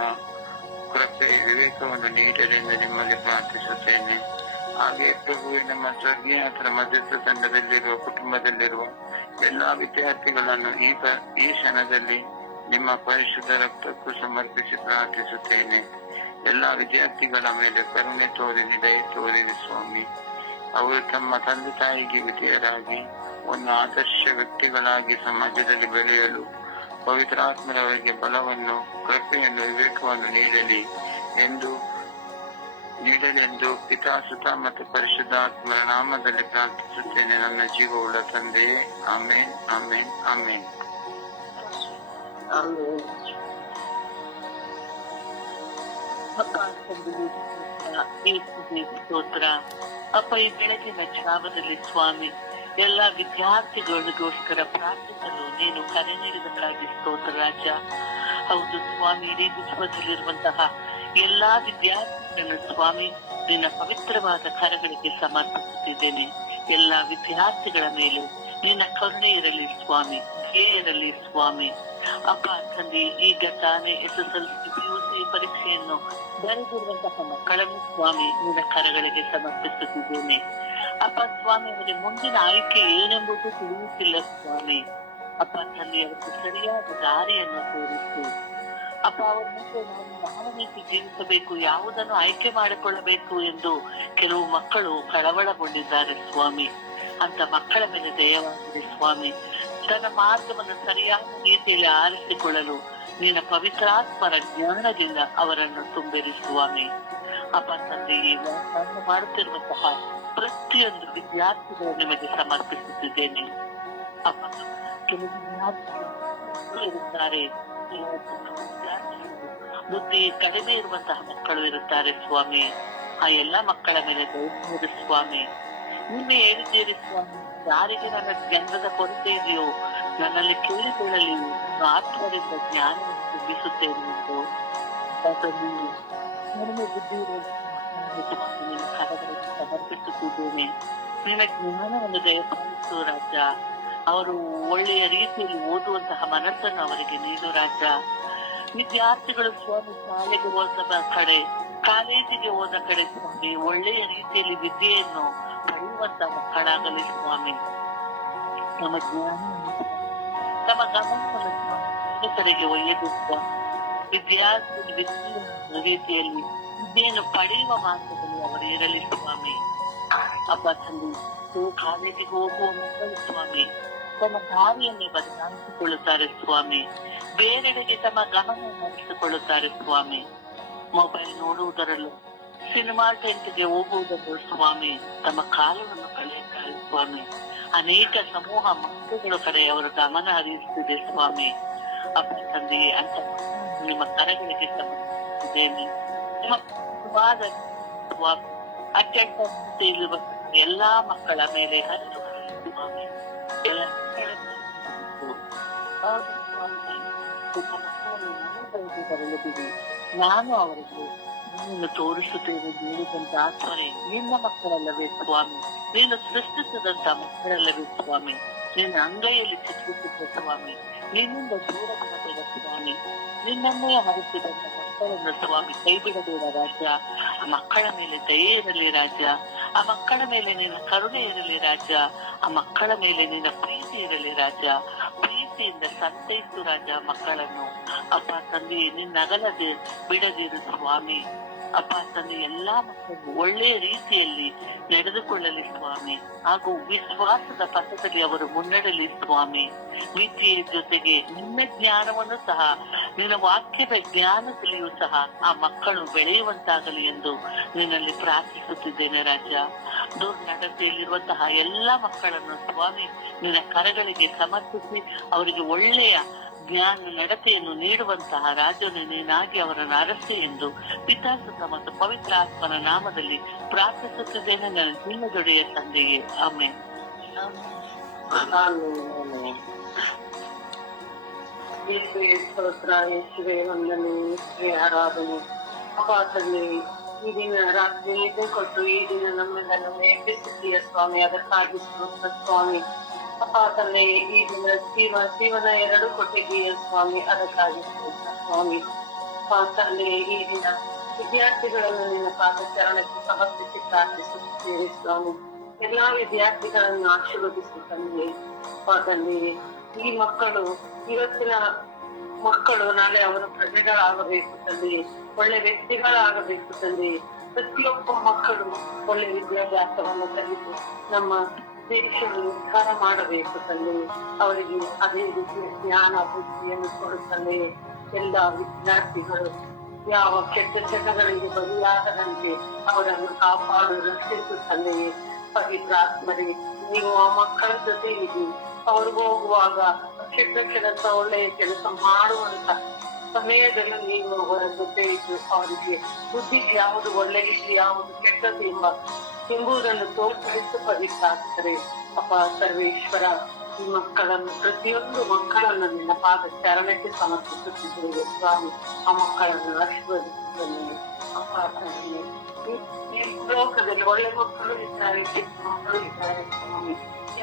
ಕೃಪೆ, ವಿವೇಕವನ್ನು ನೀಡಲೆಂದು ನಿಮ್ಮಲ್ಲಿ ಪ್ರಾರ್ಥಿಸುತ್ತೇನೆ. ಹಾಗೆ ಪ್ರಭುವೆ, ನಮ್ಮ ಸ್ವರ್ಗೀಯತರ ಮಧ್ಯಸ್ಥ ತಂಡದಲ್ಲಿರುವ, ಕುಟುಂಬದಲ್ಲಿರುವ ಎಲ್ಲಾ ವಿದ್ಯಾರ್ಥಿಗಳನ್ನು ಈ ಕ್ಷಣದಲ್ಲಿ ನಿಮ್ಮ ಪರಿಶುದ್ಧ ರಕ್ತಕ್ಕೂ ಸಮರ್ಪಿಸಿ ಪ್ರಾರ್ಥಿಸುತ್ತೇನೆ. ಎಲ್ಲಾ ವಿದ್ಯಾರ್ಥಿಗಳ ಮೇಲೆ ಕರುಣೆ ತೋರಿರಿ, ದಯೆ ತೋರಿರಿ ಸ್ವಾಮಿ. ಅವರು ತಮ್ಮ ತಂದೆ ತಾಯಿಗೆ ವಿಧೇಯರಾಗಿ ಒಂದು ಆದರ್ಶ ವ್ಯಕ್ತಿಗಳಾಗಿ ಸಮಾಜದಲ್ಲಿ ಬೆಳೆಯಲು ಪವಿತ್ರಾತ್ಮರವರಿಗೆ ಬಲವನ್ನು, ಕೃಪೆಯನ್ನು, ವಿವೇಕವನ್ನು ನೀಡಲಿ ಎಂದು ಪಿತಾ, ಸುತ ಮತ್ತು ಪರಿಶುದ್ಧಾತ್ಮರ ನಾಮದಲ್ಲಿ ಪ್ರಾರ್ಥಿಸುತ್ತೇನೆ ನನ್ನ ಜೀವವುಳ್ಳ ತಂದೆಯೇ. ಆಮೇನ್, ಆಮೇನ್, ಆಮೇನ್. ಸ್ತೋತ್ರ ಅಪ್ಪ. ಈ ಬೆಳಗಿನ ಜಾವದಲ್ಲಿ ಸ್ವಾಮಿ, ಎಲ್ಲಾ ವಿದ್ಯಾರ್ಥಿಗಳಿಗೋಸ್ಕರ ಪ್ರಾರ್ಥಿಸಲು ನೀನು ಕರೆ ನೀಡಿದಕ್ಕಾಗಿ ಸ್ತೋತ್ರ ರಾಜ. ಹೌದು ಸ್ವಾಮಿ, ಇಡೀ ವಿಶ್ವದಲ್ಲಿರುವಂತಹ ಎಲ್ಲಾ ವಿದ್ಯಾರ್ಥಿಗಳನ್ನು ಸ್ವಾಮಿ ನಿನ್ನ ಪವಿತ್ರವಾದ ಕರಗಳಿಗೆ ಸಮರ್ಪಿಸುತ್ತಿದ್ದೇನೆ. ಎಲ್ಲಾ ವಿದ್ಯಾರ್ಥಿಗಳ ಮೇಲೆ ನಿನ್ನ ಕರುಣೆ ಇರಲಿ ಸ್ವಾಮಿ, ದಯೆ ಇರಲಿ ಸ್ವಾಮಿ. ಅಪ್ಪ ತಂದೆ, ಈಗ ತಾನೇ SSLC PUC ಪರೀಕ್ಷೆಯನ್ನು ಬರೆದಿರುವಂತಹ ಮಕ್ಕಳನ್ನು ಸ್ವಾಮಿ ನಿನ್ನ ಕರಗಳಿಗೆ ಸಮರ್ಪಿಸುತ್ತಿದ್ದೇನೆ. ಅಪ್ಪ ಸ್ವಾಮಿ, ಅವರಿಗೆ ಮುಂದಿನ ಆಯ್ಕೆ ಏನೆಂಬುದು ತಿಳಿಯುತ್ತಿಲ್ಲ ಸ್ವಾಮಿ. ಅಪ್ಪ ತಂದೆ, ಅವರಿಗೆ ಸರಿಯಾದ ದಾರಿಯನ್ನು ತೋರಿಸು. ಅಪ್ಪ, ಅವರ ಮುಂದೆ ನಾನು ಯಾವ ರೀತಿ ಜೀವಿಸಬೇಕು, ಯಾವುದನ್ನು ಆಯ್ಕೆ ಮಾಡಿಕೊಳ್ಳಬೇಕು ಎಂದು ಕೆಲವು ಮಕ್ಕಳು ಕಳವಳಗೊಂಡಿದ್ದಾರೆ ಸ್ವಾಮಿ. ಅಂತ ಮಕ್ಕಳ ಮೇಲೆ ದಯವಾಗಿದೆ ಸ್ವಾಮಿ. ತನ್ನ ಮಾರ್ಗವನ್ನು ಸರಿಯಾದ ರೀತಿಯಲ್ಲಿ ಆರಿಸಿಕೊಳ್ಳಲು ನಿನ್ನ ಪವಿತ್ರಾತ್ಮರ ಜ್ಞಾನದಿಂದ ಅವರನ್ನು ತುಂಬಿರಿ ಸ್ವಾಮಿ. ಅಪ್ಪ ತಂದೆ, ಈ ವ್ಯಾಸವನ್ನು ಮಾಡುತ್ತಿರುವಂತಹ ಪ್ರತಿಯೊಂದು ವಿದ್ಯಾರ್ಥಿಗಳು ನಿಮಗೆ ಸಮರ್ಪಿಸುತ್ತಿದ್ದೇನೆ. ಅಪ್ಪ, ಕೆಲವು ವಿದ್ಯಾರ್ಥಿಗಳು ಇರುತ್ತಾರೆ, ಬುದ್ಧಿ ಕಡಿಮೆ ಇರುವಂತಹ ಮಕ್ಕಳು ಇರುತ್ತಾರೆ ಸ್ವಾಮಿ. ಆ ಎಲ್ಲಾ ಮಕ್ಕಳ ಮೇಲೆ ದಯಮಾಡಿ ಸ್ವಾಮಿ. ನಿನ್ನೆ ಹೇಳಿದ್ದೀರಿ ಸ್ವಾಮಿ, ಯಾರಿಗೆ ನನ್ನ ಜ್ಞಾನದ ಕೊರತೆ ಇದೆಯೋ ನನ್ನಲ್ಲಿ ಕೇಳಿಕೊಳ್ಳಲಿ, ನಾನು ಆತ್ಮದಿಂದ ಜ್ಞಾನವನ್ನು ತುಂಬಿಸುತ್ತೇನೆ ಎಂದು. ಕಡಿಮೆ ಬುದ್ಧಿ ಇರುವ ಕರಗಳಿಗೆ ಸಮರ್ಪಿಸುತ್ತಿದ್ದೇನೆ. ನಿನ್ನ ಜ್ಞಾನವನ್ನು ದಯಪಾಲಿಸು ರಾಜ. ಅವರು ಒಳ್ಳೆಯ ರೀತಿಯಲ್ಲಿ ಓದುವಂತಹ ಮನಸ್ಸನ್ನು ಅವರಿಗೆ ನೀಡು ರಾಜ. ವಿದ್ಯಾರ್ಥಿಗಳು ಸ್ವಾಮಿ ಶಾಲೆಗೆ ಹೋದ ಕಡೆ, ಕಾಲೇಜಿಗೆ ಹೋದ ಕಡೆ ಸ್ವಾಮಿ ಒಳ್ಳೆಯ ರೀತಿಯಲ್ಲಿ ವಿದ್ಯೆಯನ್ನು ಪಡೆಯುವಂತಹ ಮಕ್ಕಳಾಗಲಿ ಸ್ವಾಮಿ. ನಮ್ಮ ಜ್ಞಾನವನ್ನು, ತಮ್ಮ ಗಮನವನ್ನು ಸ್ವಾಮಿ ಕಡೆಗೆ ಒಯ್ಯದು ಸ್ವಾಮಿ. ವಿದ್ಯಾರ್ಥಿ ವಿದ್ಯೆಯ ರೀತಿಯಲ್ಲಿ ವಿದ್ಯೆಯನ್ನು ಪಡೆಯುವ ಮಾರ್ಗದಲ್ಲಿ ಅವರು ಇರಲಿ ಸ್ವಾಮಿ. ಅಪ್ಪ ತಂದೆ, ಕಾಲೇಜಿಗೆ ಹೋಗುವ ಮಕ್ಕಳು ಸ್ವಾಮಿ ತಮ್ಮ ದಾರಿಯನ್ನೇ ಬದಲಾಯಿಸಿಕೊಳ್ಳುತ್ತಾರೆ ಸ್ವಾಮಿ. ಬೇರೆಡೆಗೆ ತಮ್ಮ ಗಮನ ಹರಿಸಿಕೊಳ್ಳುತ್ತಾರೆ ಸ್ವಾಮಿ. ಮೊಬೈಲ್ ನೋಡುವುದರಲ್ಲೂ, ಸಿನಿಮಾ ಟೆಂಟ್ಗೆ ಹೋಗುವುದರಲ್ಲೂ ಸ್ವಾಮಿ ತಮ್ಮ ಕಾಲವನ್ನು ಕಳೆಯುತ್ತಾರೆ ಸ್ವಾಮಿ. ಅನೇಕ ಸಮೂಹ ಮಕ್ಕಳ ಕಡೆ ಅವರ ಗಮನ ಹರಿಸುತ್ತಿದೆ ಸ್ವಾಮಿ. ಅಪ್ಪ ತಂದೆಯೇ, ಅಂತ ನಿಮ್ಮ ಕರಗಳಿಗೆ ಸಮರ್ಪಿಸಿದ್ದೇನೆ. ನಿಮ್ಮ ಅತ್ಯಂತ ಇರುವ ಎಲ್ಲಾ ಮಕ್ಕಳ ಮೇಲೆ ಹರಿದು ಸ್ವಾಮಿ. ನಾನು ಅವರಿಗೆ ನೀನು ತೋರಿಸುತ್ತೇವೆ ನೀಡಿದಂತ ಆತ್ಮರೇ ನಿನ್ನ ಮಕ್ಕಳಲ್ಲವೇ ಸ್ವಾಮಿ. ನೀನು ಸೃಷ್ಟಿಸಿದಂತ ಮಕ್ಕಳಲ್ಲವೇ ಸ್ವಾಮಿ. ನಿನ್ನ ಅಂಗೈಯಲ್ಲಿ ಚಿತ್ರಿಸಿದ ಸ್ವಾಮಿ. ನಿನ್ನಿಂದ ದೂರ ಮಾಡಬೇಡ ಸ್ವಾಮಿ. ನಿನ್ನನ್ನೇ ಹರಿಸಿದಂತ ಮಕ್ಕಳನ್ನು ಸ್ವಾಮಿ ಕೈ ಬಿಡಬೇಡ ರಾಜ. ಆ ಮಕ್ಕಳ ಮೇಲೆ ದಯೆ ಇರಲಿ ರಾಜ. ಆ ಮಕ್ಕಳ ಮೇಲೆ ನಿನ್ನ ಕರುಣೆ ಇರಲಿ ರಾಜ. ಆ ಮಕ್ಕಳ ಮೇಲೆ ನಿನ್ನ ಪ್ರೀತಿ ಇರಲಿ ರಾಜ. ಪ್ರೀತಿಯಿಂದ ಸಂತೈಸು ರಾಜ ಮಕ್ಕಳನ್ನು. ಅಪ್ಪ ತಂದೆ, ನಿನ್ನಗಲದೆ ಬಿಡದಿರು ಸ್ವಾಮಿ. ಅಪ್ಪ ತಂದೆ, ಎಲ್ಲಾ ಮಕ್ಕಳು ಒಳ್ಳೆಯ ರೀತಿಯಲ್ಲಿ ನಡೆದುಕೊಳ್ಳಲಿ ಸ್ವಾಮಿ. ಹಾಗೂ ವಿಶ್ವಾಸದ ಪಥದಲ್ಲಿ ಅವರು ಮುನ್ನಡೆಯಲಿ ಸ್ವಾಮಿ. ವಿದ್ಯೆಯ ಜೊತೆಗೆ ನಿನ್ನ ಜ್ಞಾನವನ್ನು ಸಹ, ನಿನ್ನ ವಾಕ್ಯದ ಜ್ಞಾನದಲ್ಲಿಯೂ ಸಹ ಆ ಮಕ್ಕಳು ಬೆಳೆಯುವಂತಾಗಲಿ ಎಂದು ನಿನ್ನಲ್ಲಿ ಪ್ರಾರ್ಥಿಸುತ್ತಿದ್ದೇನೆ ರಾಜ. ದುರ್ನಡತೆಯಲ್ಲಿರುವಂತಹ ಎಲ್ಲಾ ಮಕ್ಕಳನ್ನು ಸ್ವಾಮಿ ನಿನ್ನ ಕರಗಳಿಗೆ ಸಮರ್ಪಿಸಿ ಅವರಿಗೆ ಒಳ್ಳೆಯ ಜ್ಞಾನ ನಡತೆಯನ್ನು ನೀಡುವಂತಹ ರಾಜನು ನೀನಾಗಿ ಅವರನ್ನು ಅರಸಿ ಎಂದು ಪಿತಾಸುತ ಮತ್ತು ಪವಿತ್ರ ಆತ್ಮನ ನಾಮದಲ್ಲಿ ಪ್ರಾರ್ಥಿಸುತ್ತಿದ್ದೇನೆ ನನ್ನ ನಿನ್ನದೊಡೆಯ ತಂದೆಯೇ, ಆಮೆನ್. ಯೇಸುವೆ ಸ್ತೋತ್ರ, ಯೇಸುವೆ ವಂದನೆ, ಯೇಸುವೆ ಆರಾಧನೆ. ಅಪ್ಪ ತಂದೆ, ಈ ದಿನ ರಾತ್ರಿ ನಿದ್ದೆ ಕೊಟ್ಟು ಈ ದಿನ ನಮ್ಮೆಲ್ಲರನ್ನು ಎಬ್ಬಿಸುತ್ತೀಯ ಸ್ವಾಮಿ, ಅದಕ್ಕಾಗಿ ಸ್ತೋತ್ರ ಸ್ವಾಮಿ. ಅಪ್ಪ ತಂದೆ, ಈ ದಿನ ಜೀವನ 2 ಕೊಟ್ಟಿದ್ದೀಯ ಸ್ವಾಮಿ, ಅದಕ್ಕಾಗಿ ಸ್ತೋತ್ರ ಸ್ವಾಮಿ. ಅಪ್ಪ ತಂದೆ, ಈ ದಿನ ವಿದ್ಯಾರ್ಥಿಗಳನ್ನು ನಿನ್ನ ಪಾದಚರಣಕ್ಕೆ ಸಮರ್ಪಿಸಿ ಪ್ರಾರ್ಥಿಸುತ್ತೇವೆ ಸ್ವಾಮಿ. ಎಲ್ಲಾ ವಿದ್ಯಾರ್ಥಿಗಳನ್ನು ಆಶೀರ್ವದಿಸು ತಂದೆ. ಅಪ್ಪ ತಂದೆ, ಈ ಮಕ್ಕಳು, ಇವತ್ತಿನ ಮಕ್ಕಳು ನಾಳೆ ಅವರು ಪ್ರಜೆಗಳಾಗಬೇಕು ತಂದೆ, ಒಳ್ಳೆ ವ್ಯಕ್ತಿಗಳಾಗಬೇಕು ತಂದೆ. ಪ್ರತಿಯೊಬ್ಬ ಮಕ್ಕಳು ಒಳ್ಳೆ ವಿದ್ಯಾಭ್ಯಾಸವನ್ನು ಕಲಿತು ನಮ್ಮ ದೇಶವನ್ನು ಉದ್ಧಾರ ಮಾಡಬೇಕು ತಂದೆ. ಅವರಿಗೆ ಅದೇ ರೀತಿಯ ಜ್ಞಾನ ಬುದ್ಧಿಯನ್ನು ಕೊಡುತ್ತಂದೆ. ಎಲ್ಲ ವಿದ್ಯಾರ್ಥಿಗಳು ಯಾವ ಕೆಟ್ಟ ಚಟಗಳಿಗೆ ಬಲಿಯಾಗದಂತೆ ಅವರನ್ನು ಕಾಪಾಡು, ರಕ್ಷಿಸು ತಂದೆಯೇ. ಪವಿತ್ರಾತ್ಮರೇ, ನೀವು ಆ ಮಕ್ಕಳ ಜೊತೆ ಇದ್ದು ಅವ್ರಿಗೆ ಹೋಗುವಾಗ ಕೆಟ್ಟ ಕೆಲಸ ಒಳ್ಳೆಯ ಕೆಲಸ ಮಾಡುವಂತ ಸಮಯದಲ್ಲಿ ನೀವು ಅವರ ಜೊತೆ ಇದ್ದು ಅವರಿಗೆ ಬುದ್ಧಿ ಯಾವುದು ಒಳ್ಳೆಯದು ಯಾವುದು ಕೆಟ್ಟದ್ದು ಎಂಬುದನ್ನು ತೋರ್ಪಡಿಸು ಪವಿತ್ರಾತ್ಮರೇ. ಅಪ್ಪ ಸರ್ವೇಶ್ವರ, ಈ ಮಕ್ಕಳನ್ನು ಪ್ರತಿಯೊಂದು ಮಕ್ಕಳನ್ನು ನಿನ್ನ ಪಾದ ಚರಣಕ್ಕೆ ಸಮರ್ಪಿಸುತ್ತಿದ್ದೇವೆ ಸ್ವಾಮಿ. ಆ ಮಕ್ಕಳನ್ನು ಆಶೀರ್ವದಿಸುತ್ತೇನೆ ಅಪ್ಪ ತಂದೆ. ಈ ಲೋಕದಲ್ಲಿ ಒಳ್ಳೆ ಮಕ್ಕಳು ಇದ್ದಾರೆ, ಕೆಟ್ಟ ಮಕ್ಕಳು ಇದ್ದಾರೆ ಸ್ವಾಮಿ.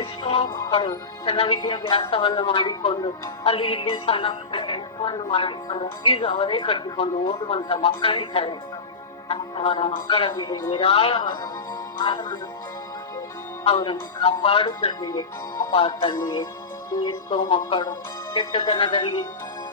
ಎಷ್ಟೋ ಮಕ್ಕಳು ತನ್ನ ವಿದ್ಯಾಭ್ಯಾಸವನ್ನು ಮಾಡಿಕೊಂಡು ಅಲ್ಲಿ ಇಲ್ಲಿ ಸಣ್ಣ ಪುಟ್ಟ ಕೆಲಸವನ್ನು ಮಾಡಿಕೊಂಡು ಈಗ ಅವರೇ ಕಟ್ಟಿಕೊಂಡು ಓದುವಂತ ಮಕ್ಕಳಿದ್ದಾರೆ. ಅವರ ಮಕ್ಕಳ ಮೇಲೆ ನಿರಾಳವಾದ ಭಾರವನ್ನು ಅವರನ್ನು ಕಾಪಾಡುತ್ತದೆಯೇ ಅಪ್ಪ ತಂದೆಯೇ. ಎಷ್ಟೋ ಮಕ್ಕಳು ಕೆಟ್ಟತನದಲ್ಲಿ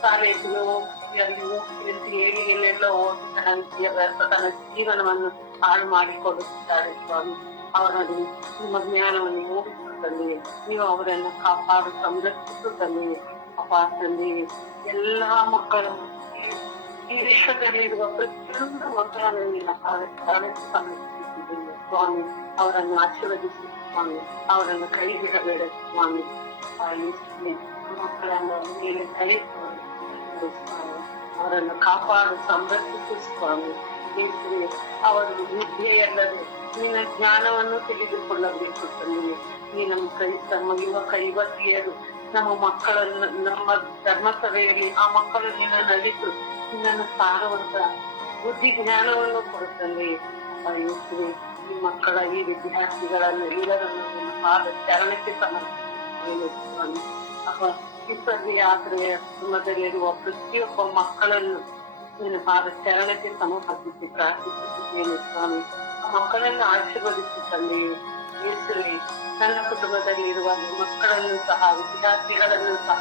ಕಾಲೇಜಿಗೆ ಹೋಗಿ ಅಲ್ಲಿ ಹೋಗಿ ಅಂತ ಹೇಳಿ ಎಲ್ಲೆಲ್ಲ ಹೋಗಿ ತನ್ನ ವಿದ್ಯಾಭ್ಯಾಸ ತನ್ನ ಜೀವನವನ್ನು ಹಾಳು ಮಾಡಿಕೊಳ್ಳುತ್ತಿದ್ದಾರೆ ಸ್ವಾಮಿ. ಅವರನ್ನು ನಿಮ್ಮ ಜ್ಞಾನವನ್ನು ಮೂಡಿಸುತ್ತದೆಯೇ, ನೀವು ಅವರನ್ನು ಕಾಪಾಡು ಸಂರಕ್ಷಿಸುತ್ತದೆಯೇ ಅಪ್ಪ ತಂದೆಯೇ. ಎಲ್ಲಾ ಮಕ್ಕಳನ್ನು ಈ ವಿಶ್ವದಲ್ಲಿರುವ ಪ್ರತಿಯೊಂದು ಮಕ್ಕಳನ್ನು ನಿನ್ನ ಸಂರಕ್ಷಿಸುತ್ತಿದ್ದೇವೆ ಸ್ವಾಮಿ. ಅವರನ್ನು ಆಶೀರ್ವದಿಸಿ ಸ್ವಾಮಿ, ಅವರನ್ನು ಕೈ ಬಿಡಬೇಡ ಸ್ವಾಮಿ. ಮಕ್ಕಳನ್ನು ಮೇಲೆ ಕೈ ಸ್ವಾಮಿ, ಅವರನ್ನು ಕಾಪಾಡು ಸಂರಕ್ಷಿಸಿ ಸ್ವಾಮಿ. ಅವರು ವಿದ್ಯೆಯಲ್ಲದೆ ನಿನ್ನ ಜ್ಞಾನವನ್ನು ತಿಳಿದುಕೊಳ್ಳಬೇಕು ತಂದೆ. ಈ ನಮ್ಮ ನಮ್ಮ ಯುವತಿಯರು ನಮ್ಮ ಮಕ್ಕಳನ್ನು ನಮ್ಮ ಧರ್ಮಸಭೆಯಲ್ಲಿ ಆ ಮಕ್ಕಳು ನಿನ್ನ ನಲಿತು ನಿನ್ನನ್ನು ಸಾರುವಂತ ಬುದ್ಧಿ ಜ್ಞಾನವನ್ನು ಕೊಡುತ್ತಂದೆ. ಈ ಮಕ್ಕಳ ಈ ವಿದ್ಯಾರ್ಥಿಗಳನ್ನು ಎಲ್ಲರನ್ನು ನಿನ್ನ ಪಾದ ಚರಣಕ್ಕೆ ಸಮರ್ಪಿಸುತ್ತೇನೆ. ಅಪ್ಪ ಇಬ್ಬರಿಗೆ ಯಾತ್ರೆಯ ಕುಟುಂಬದಲ್ಲಿರುವ ಪ್ರತಿಯೊಬ್ಬ ಮಕ್ಕಳನ್ನು ನಿನ್ನ ಪಾದ ಚರಣಕ್ಕೆ ಸಮರ್ಪಿಸಿ ಪ್ರಾರ್ಥಿಸುತ್ತೇನೆ ಸ್ವಾಮಿ. ಮಕ್ಕಳನ್ನು ಆಶೀರ್ವದಿಸಿ ತಂದೆಯು ಯೇಸುವೆ. ನನ್ನ ಕುಟುಂಬದಲ್ಲಿ ಇರುವ ಮಕ್ಕಳನ್ನು ಸಹ ವಿದ್ಯಾರ್ಥಿಗಳನ್ನು ಸಹ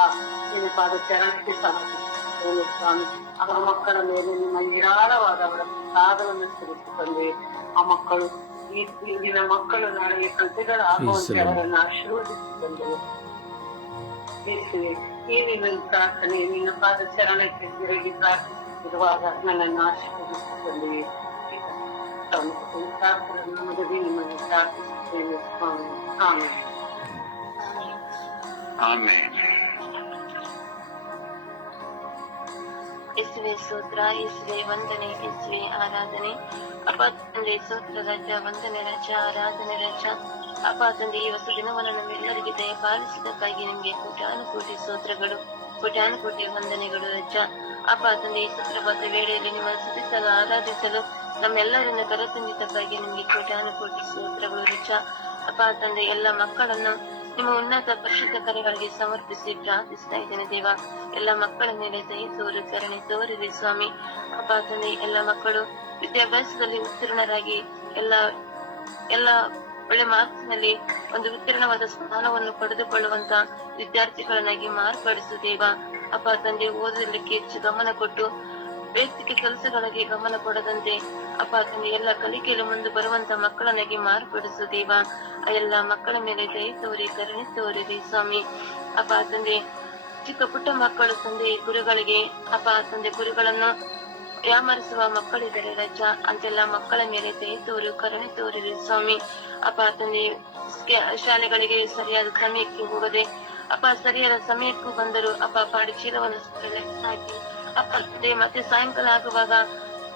ನಿನ್ನ ಪಾದ ಚರಣಕ್ಕೆ ಸಮರ್ಪಿಸುತ್ತೇನೆ ಸ್ವಾಮಿ. ಅವರ ಮಕ್ಕಳ ಮೇಲೆ ನಿಮ್ಮ ನಿರಾಳವಾದ ಅವರ ಪ್ರಸಾದವನ್ನು ಸುರಿಸಿ ತಂದೆ. ಆ ಮಕ್ಕಳು ಈಗಿನ ಮಕ್ಕಳು ನಾಳೆಯ ಪ್ರಜೆಗಳಾಗುವಂತೆ ಅವರನ್ನು ಆಶೀರ್ವದಿಸಿ ತಂದೆ ಯೇಸುವೆ. ಈ ನಿನ್ನ ಪ್ರಾರ್ಥನೆ ನಿನ್ನ ಪಾದ ಚರಣಕ್ಕೆ ತಿರುಗಿ ಪ್ರಾರ್ಥಿಸುತ್ತಿರುವಾಗ ನನ್ನನ್ನು ಆಶೀರ್ವದಿಸುತ್ತಂದೆ. ನಮಗೆ ನಿಮ್ಮನ್ನು ಪ್ರಾರ್ಥಿಸುತ್ತೇವೆ ಸ್ವಾಮಿ. ಆಮೆನ್. ಆಮೆನ್. ಯೇಸುವೆ ಸ್ತೋತ್ರ, ಯೇಸುವೆ ವಂದನೆ, ಯೇಸುವೆ ಆರಾಧನೆ. ಅಪ್ಪ ತಂದೆ ಸ್ತೋತ್ರ ರಾಜ, ವಂದನೆ ರಾಜ, ಆರಾಧನೆ ರಾಜ. ಅಪ್ಪ ತಂದೆ ಈ ಹೊಸ ದಿನವನ್ನು ನಮ್ಮೆಲ್ಲರಿಗೆ ದಯಪಾಲಿಸಿದ್ದಕ್ಕಾಗಿ ನಿಮ್ಗೆ ಕೋಟಿ ಸ್ತೋತ್ರಗಳು, ಕೋಟಿ ವಂದನೆಗಳು ರಾಜ. ಅಪ್ಪ ತಂದೆ ಈ ಸುಪ್ರಭಾತ ವೇಳೆಯಲ್ಲಿ ನಿಮ್ಮ ಸ್ತುತಿಸಲು ಆರಾಧಿಸಲು ನಮ್ಮೆಲ್ಲರನ್ನ ಕರೆತಂದಿದ್ದಕ್ಕಾಗಿ ನಿಮ್ಗೆ ಕೋಟಿ ಸ್ತೋತ್ರಗಳು ರಾಜ. ಅಪ್ಪ ತಂದೆ ಎಲ್ಲ ಮಕ್ಕಳನ್ನು ನಿಮ್ಮ ಉನ್ನತ ಪರಿಶುದ್ಧ ಕರೆಗಳಿಗೆ ಸಮರ್ಪಿಸಿ ಪ್ರಾರ್ಥಿಸ್ತಾ ಇದ್ದೇನೆ ದೇವ. ಎಲ್ಲ ಮಕ್ಕಳ ಮೇಲೆ ದಯ ತೋರಿ ಕರುಣೆ ತೋರಿರಿ ಸ್ವಾಮಿ. ಅಪ್ಪ ತಂದೆ ಎಲ್ಲ ಮಕ್ಕಳು ವಿದ್ಯಾಭ್ಯಾಸದಲ್ಲಿ ಉತ್ತೀರ್ಣರಾಗಿ ಎಲ್ಲ ಒಳ್ಳೆ ಮಾರ್ಕ್ಸ್ನಲ್ಲಿ ಒಂದು ಉತ್ತೀರ್ಣವಾದ ಸ್ಥಾನವನ್ನು ಪಡೆದುಕೊಳ್ಳುವಂತ ವಿದ್ಯಾರ್ಥಿಗಳನ್ನಾಗಿ ಮಾರ್ಪಡಿಸು ದೇವ. ಅಪ್ಪ ತಂದೆ ಓದಲಿಕ್ಕೆ ಹೆಚ್ಚು ಗಮನ ಕೊಟ್ಟು ವೈಯಕ್ತಿಕ ಕೆಲಸಗಳಿಗೆ ಗಮನ ಕೊಡದಂತೆ ಅಪ್ಪ ತಂದೆ ಎಲ್ಲ ಕಲಿಕೆಯಲ್ಲಿ ಮುಂದೆ ಬರುವಂತ ಮಕ್ಕಳನ್ನಾಗಿ ಮಾರ್ಪಡಿಸು ದೇವ. ಆ ಎಲ್ಲ ಮಕ್ಕಳ ಮೇಲೆ ದಯ ತೋರಿ ಕರುಣೆ ತೋರಿರಿ ಸ್ವಾಮಿ. ಅಪ್ಪ ತಂದೆ ಚಿಕ್ಕ ಪುಟ್ಟ ಮಕ್ಕಳು ತಂದೆ ಗುರುಗಳಿಗೆ ಅಪ್ಪ ತಂದೆ ಗುರುಗಳನ್ನು ಯಾಮರಿಸುವ ಮಕ್ಕಳಿದ್ದಾರೆ ರಜ. ಅಂತೆಲ್ಲ ಮಕ್ಕಳ ಮೇಲೆ ದಯ ತೋರಿ ಕರುಣೆ ತೋರಿರಿ ಸ್ವಾಮಿ. ಅಪ್ಪ ತಂದೆ ಶಾಲೆಗಳಿಗೆ ಸರಿಯಾದ ಸಮಯಕ್ಕೆ ಹೋಗದೆ ಅಪ್ಪ ಸರಿಯಾದ ಸಮಯಕ್ಕೂ ಬಂದರು ಅಪ್ಪ ಪಾಡಿ ಚೀಲವನ್ನು ಹಾಕಿ ಅಪ್ಪ ತಂದೆ ಮತ್ತೆ ಸಾಯಂಕಾಲ ಆಗುವಾಗ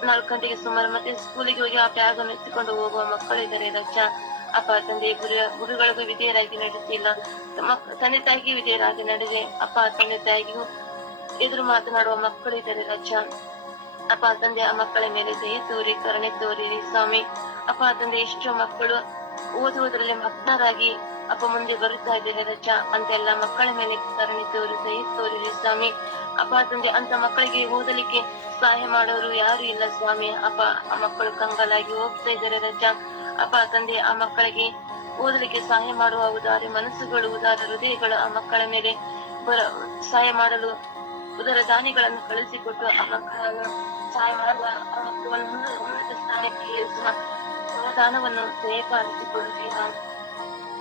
4 ಗಂಟೆಗೆ ಸುಮಾರು ಮತ್ತೆ ಸ್ಕೂಲಿಗೆ ಹೋಗಿ ಆ ಬ್ಯಾಗ್ ಅನ್ನು ಎತ್ತಿಕೊಂಡು ಹೋಗುವ ಮಕ್ಕಳಿದ್ದಾರೆ ರಜ. ಅಪ್ಪ ತಂದೆ ಗುರುಗಳಿಗೂ ವಿಧೇಯರಾಗಿ ನಡೆಸಿಲ್ಲ, ತಂದೆ ತಾಯಿಗೆ ವಿಧೇಯರಾಗಿ ನಡೆದೆ ಅಪ್ಪ ತಂದೆ ತಾಯಿಗೂ ಎದುರು ಮಾತನಾಡುವ ಮಕ್ಕಳಿದ್ದಾರೆ ರಜ. ಅಪ್ಪ ತಂದೆ ಆ ಮಕ್ಕಳ ಮೇಲೆ ದಯ ತೋರಿ ಕರುಣೆ ತೋರಿರಿ ಸ್ವಾಮಿ. ಅಪ್ಪ ತಂದೆ ಎಷ್ಟೋ ಮಕ್ಕಳು ಓದುವುದರಲ್ಲಿ ಮಗ್ನರಾಗಿ ಅಪ್ಪ ಮುಂದೆ ಬರುತ್ತಾ ಇದ್ದಾರೆ ರಜ. ಅಂತೆಲ್ಲ ಮಕ್ಕಳ ಮೇಲೆ ಕರುಣೆ ತೋರಿ ದಯ ತೋರಿರಿ ಸ್ವಾಮಿ. ಅಪ್ಪ ತಂದೆ ಅಂತ ಮಕ್ಕಳಿಗೆ ಓದಲಿಕ್ಕೆ ಸಹಾಯ ಮಾಡೋರು ಯಾರು ಇಲ್ಲ ಸ್ವಾಮಿ. ಅಪ್ಪ ಆ ಮಕ್ಕಳು ಕಂಗಾಲಾಗಿ ಹೋಗ್ತಾ ಇದ್ದಾರೆ ರಜ. ಅಪ್ಪ ತಂದೆ ಆ ಮಕ್ಕಳಿಗೆ ಓದಲಿಕ್ಕೆ ಸಹಾಯ ಮಾಡುವ ಉದಾರ ಮನಸ್ಸುಗಳು, ಉದಾರ ಹೃದಯಗಳು ಆ ಮಕ್ಕಳ ಮೇಲೆ ಸಹಾಯ ಮಾಡಲು ಉದರ ದಾನಿಗಳನ್ನು ಕಳಿಸಿಕೊಟ್ಟು ಆ ಮಕ್ಕಳನ್ನು ಸಹಾಯ ಮಾಡುವ ಆ ಮಕ್ಕಳನ್ನು ಉನ್ನತ ಸ್ಥಾನಕ್ಕೆ ಏರಿಸುವ ದಾನವನ್ನು ದಯಪಾಲಿಸಿಕೊಳ್ಳುತ್ತೀರ.